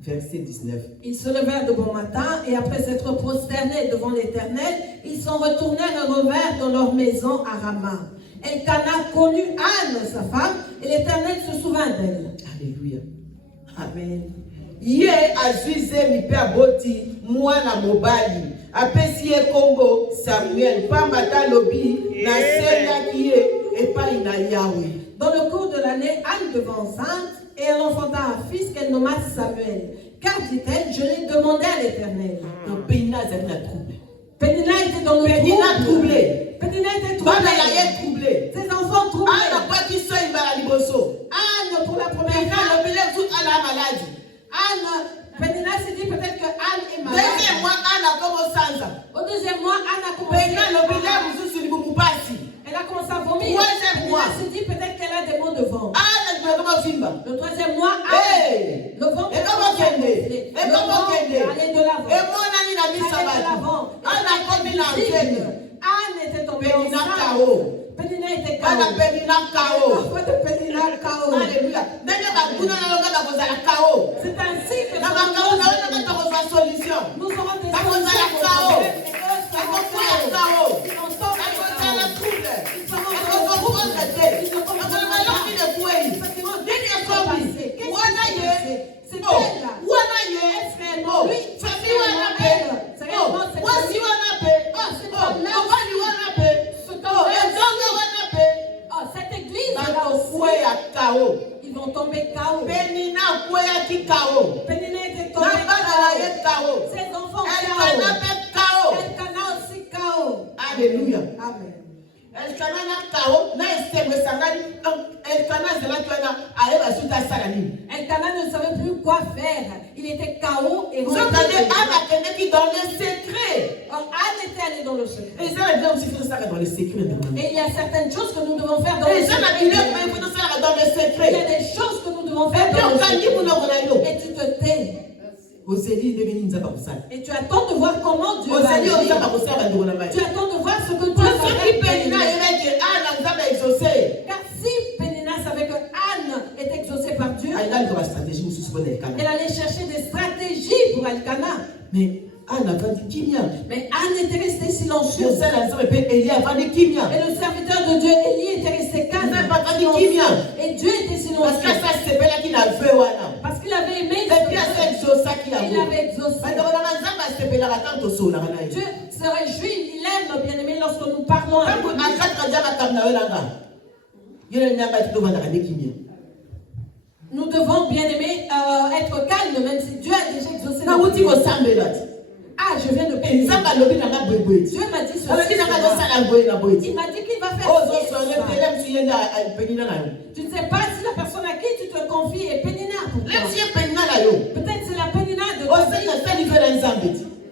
Verset 19. Ils se levèrent de bon matin et après s'être prosternés devant l'Éternel, ils s'en retournèrent et revinrent dans leur maison à Rama. Elkana connut Anne, sa femme, et l'Éternel se souvint d'elle. Alléluia. Amen. Ye azuize mi pe aboti mwana mobali apesi ye kombo Samuel pambata lobi na selaki ye epai na Yahweh. Dans le cours de l'année, Anne devint enceinte et elle enfanta un fils qu'elle nomma Samuel. Car, dit-elle, je l'ai demandé à l'Éternel. Donc Pénina était troublée. Pénina était dans le troublée. Pénina était troublée. Ses enfants troublés. Anne, pour la première fois, Anne, Pénina s'est dit peut-être que Anne est malade. Au deuxième mois, Anne a commencé elle a commencé à vomir. Pénina s'est dit peut-être qu'elle a des maux de ventre. Le troisième mois, Anne, le ventre allait de l'avant. Anne était tombée enceinte. Pénina était KO. Parfois de Pénina KO. Alléluia. C'est ainsi que nous aurons des solutions. Cette église ils vont tomber KO. Pénina était tombée KO. Ses enfants KO. Elkana aussi KO. Alléluia. Amen. Elkana na KO na estembe sangani. Elkana ne savait plus quoi faire. Il était KO et vous entendez Anne qui dans le secret. Anne était allée dans le secret. Et ça veut dire aussi qu'il faut faire dans le secret. Et il y a certaines choses que nous devons faire dans le secret. Il y a des choses que nous devons faire dans le secret. Et tu te tais. Et tu attends de voir comment Dieu va agir. Tu attends de voir ce que Dieu va faire. Car si Pénina savait que Anne est exaucée par Dieu, elle allait chercher des stratégies pour Elkana. Mais Anne était restée silencieuse. Et le serviteur de Dieu, Élie, était resté calme. Et Dieu était silencieux. Parce qu'il avait aimé. Il avait exaucé. Dieu se réjouit, il aime, bien aimé, lorsque nous parlons à lui. Nous devons, bien aimé, être calmes, même si Dieu a déjà exaucé. Ah, je viens de prier. Dieu m'a dit ceci. Il m'a dit qu'il va faire ceci. Tu ne sais pas si la personne à qui tu te confies est Pénina pour toi. Peut-être c'est la Pénina de toi.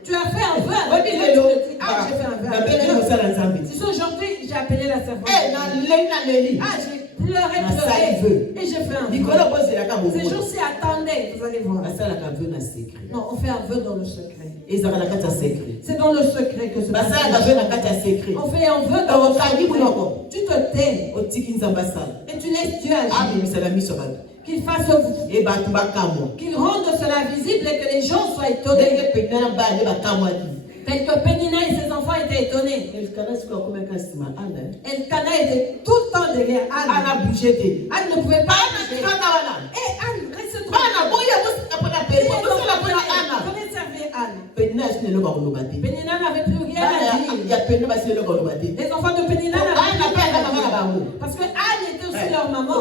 Tu as fait un vœu avec Dieu. Tu te dis, ah, j'ai fait un vœu avec Dieu. Si aujourd'hui j'ai appelé la servante. Ah, j'ai pleuré. Et j'ai fait un vœu. Ces jours-ci, attendez, vous allez voir. Non, on fait un vœu dans le secret. C'est dans le secret que se passe. On fait un vœu dans le secret. Tu te tais. Et tu laisses Dieu agir. Qu'il fasse qu'il rende cela visible et que les gens soient étonnés. Tel que Pénina et ses enfants étaient étonnés. Elkana était tout le temps derrière Anne. Anne ne pouvait pas. Et Anne, reste-toi. Venez servir Anne. Pénina n'avait plus rien à dire. Les enfants de Pénina n'avaient plus rien à dire. Parce que Anne était aussi leur maman.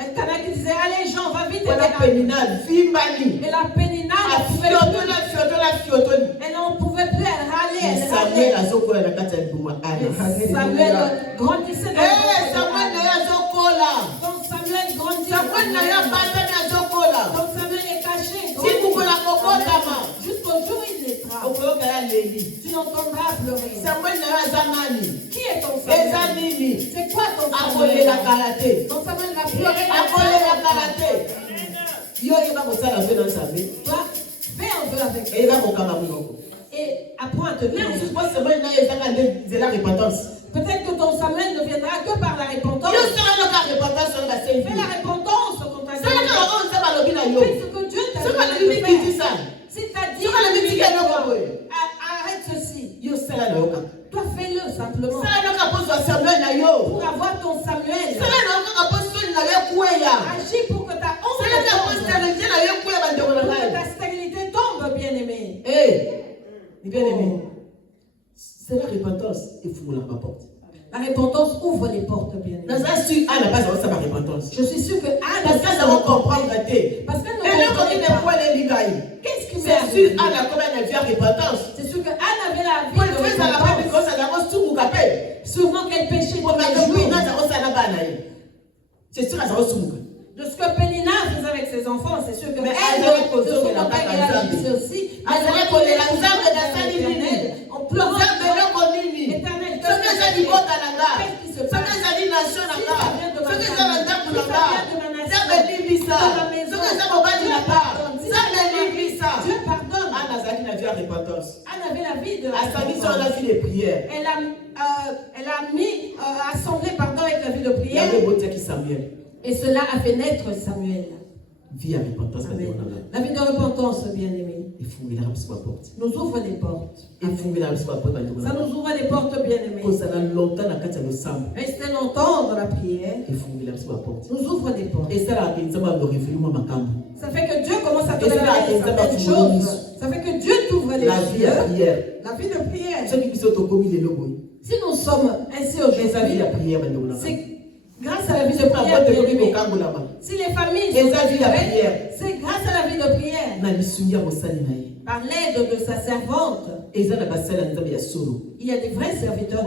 Elkana qui disait, allez, gens, va vite Et la péninale, Vimbani. Et la péninale, elle n'en pouvait plus, elle râlait, elle râlait. Samuel grandissait dans donc Samuel grandit. Donc Samuel est caché. Jusqu'au jour où il naîtra. Tu n'entendras pleurer. Qui est ton Samuel? C'est quoi ton Samuel? Ton Samuel va pleurer. Toi, fais un peu avec lui. Et apprends à te lever. Peut-être que ton Samuel ne viendra que par la repentance. Fais la repentance contre ta vie. Fais ce que Dieu t'a dit de faire. Si t'a dit, arrête ceci. Toi, fais-le simplement. Pour avoir ton Samuel. Agis pour que ta honte tombe. Pour que ta stérilité tombe, bien-aimé. Bien-aimé. C'est la repentance. Il faut la porte. La repentance ouvre les portes, bien-aimé. Je suis sûr que Anne parce qu'elle va comprendre. Parce qu'elle ne comprend pas. Qu'est-ce qui m'est arrivé? C'est sûr que Anne avait la vie de repentance. Sûrement qu'elle péchait tous les jours. De ce que Pénina faisait avec ses enfants, c'est sûr que elle agissait aussi. En pleurant, Éternel, qu'est-ce qui se passe? Dieu pardonne. Anne avait la vie de prière. Elle a mis assemblée avec la vie de prière. Et cela a fait naître Samuel. La vie de repentance, bien-aimé, nous ouvre des portes. Ça nous ouvre des portes, bien-aimé. Rester longtemps dans la prière nous ouvre des portes. Ça fait que Dieu commence à te révéler certaines choses. Ça fait que Dieu t'ouvre les yeux. La vie de prière. Si nous sommes ainsi aujourd'hui, c'est grâce à la vie de prière. Si les familles sont c'est grâce à la vie de prière. Par l'aide de sa servante. Il y a des vrais serviteurs.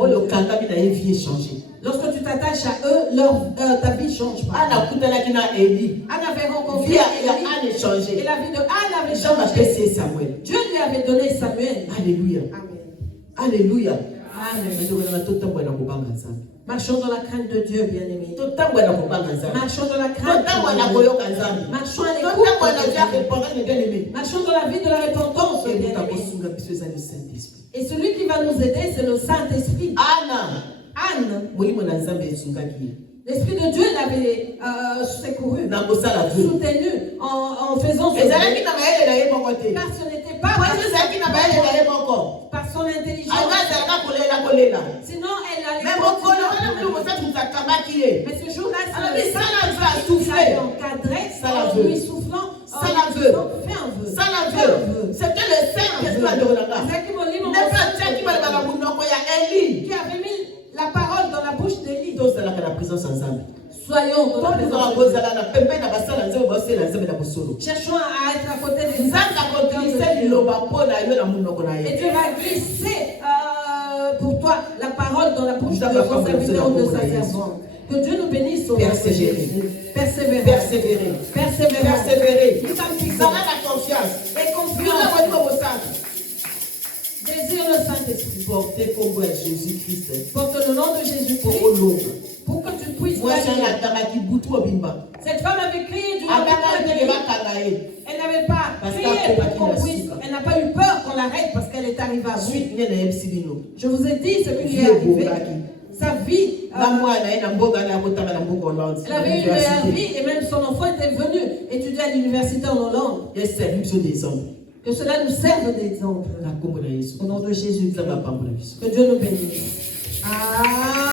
Lorsque tu t'attaches à eux, ta vie change pas. Anne avait rencontré Élie. Et la vie de Anne avait changé. Dieu lui avait donné Samuel. Alléluia. Amen. Alléluia. Amen. Marchons dans la crainte de Dieu, bien-aimés. Marchons dans la crainte de Dieu. Marchons à l'écoute de Dieu. Marchons dans la vie de la repentance, bien-aimés. Et celui qui va nous aider, c'est le Saint-Esprit. Anne. L'Esprit de Dieu l'avait secouru, soutenu en faisant ce car ce n'était pas par son intelligence. Sinon, elle allait mais ce jour-là, elle encadré en lui soufflant. Fais un vœu. C'était le Saint-Esprit qui avait mis la parole dans la bouche d'Élie. Soyons dans la présence de Dieu. Cherchons à être à côté des et Dieu va glisser pour toi la parole dans la bouche de son serviteur ou de sa servante. Que Dieu nous bénisse au nom de Jésus. Persévérer. Ça va la confiance. Et confiance. Désire le Saint-Esprit. Portez comme Jésus-Christ. Porte le nom de Jésus-Christ. Pour que tu puisses cette femme avait crié du nom de Dieu. Elle n'avait pas crié pour qu'on puisse. Elle n'a pas eu peur qu'on l'arrête parce qu'elle est arrivée à vous. Je vous ai dit ce qui lui est arrivé. Sa vie. Elle avait une meilleure vie et même son enfant était venu étudier à l'université en Hollande. Que cela nous serve d'exemple. Au nom de Jésus. Que Dieu nous bénisse.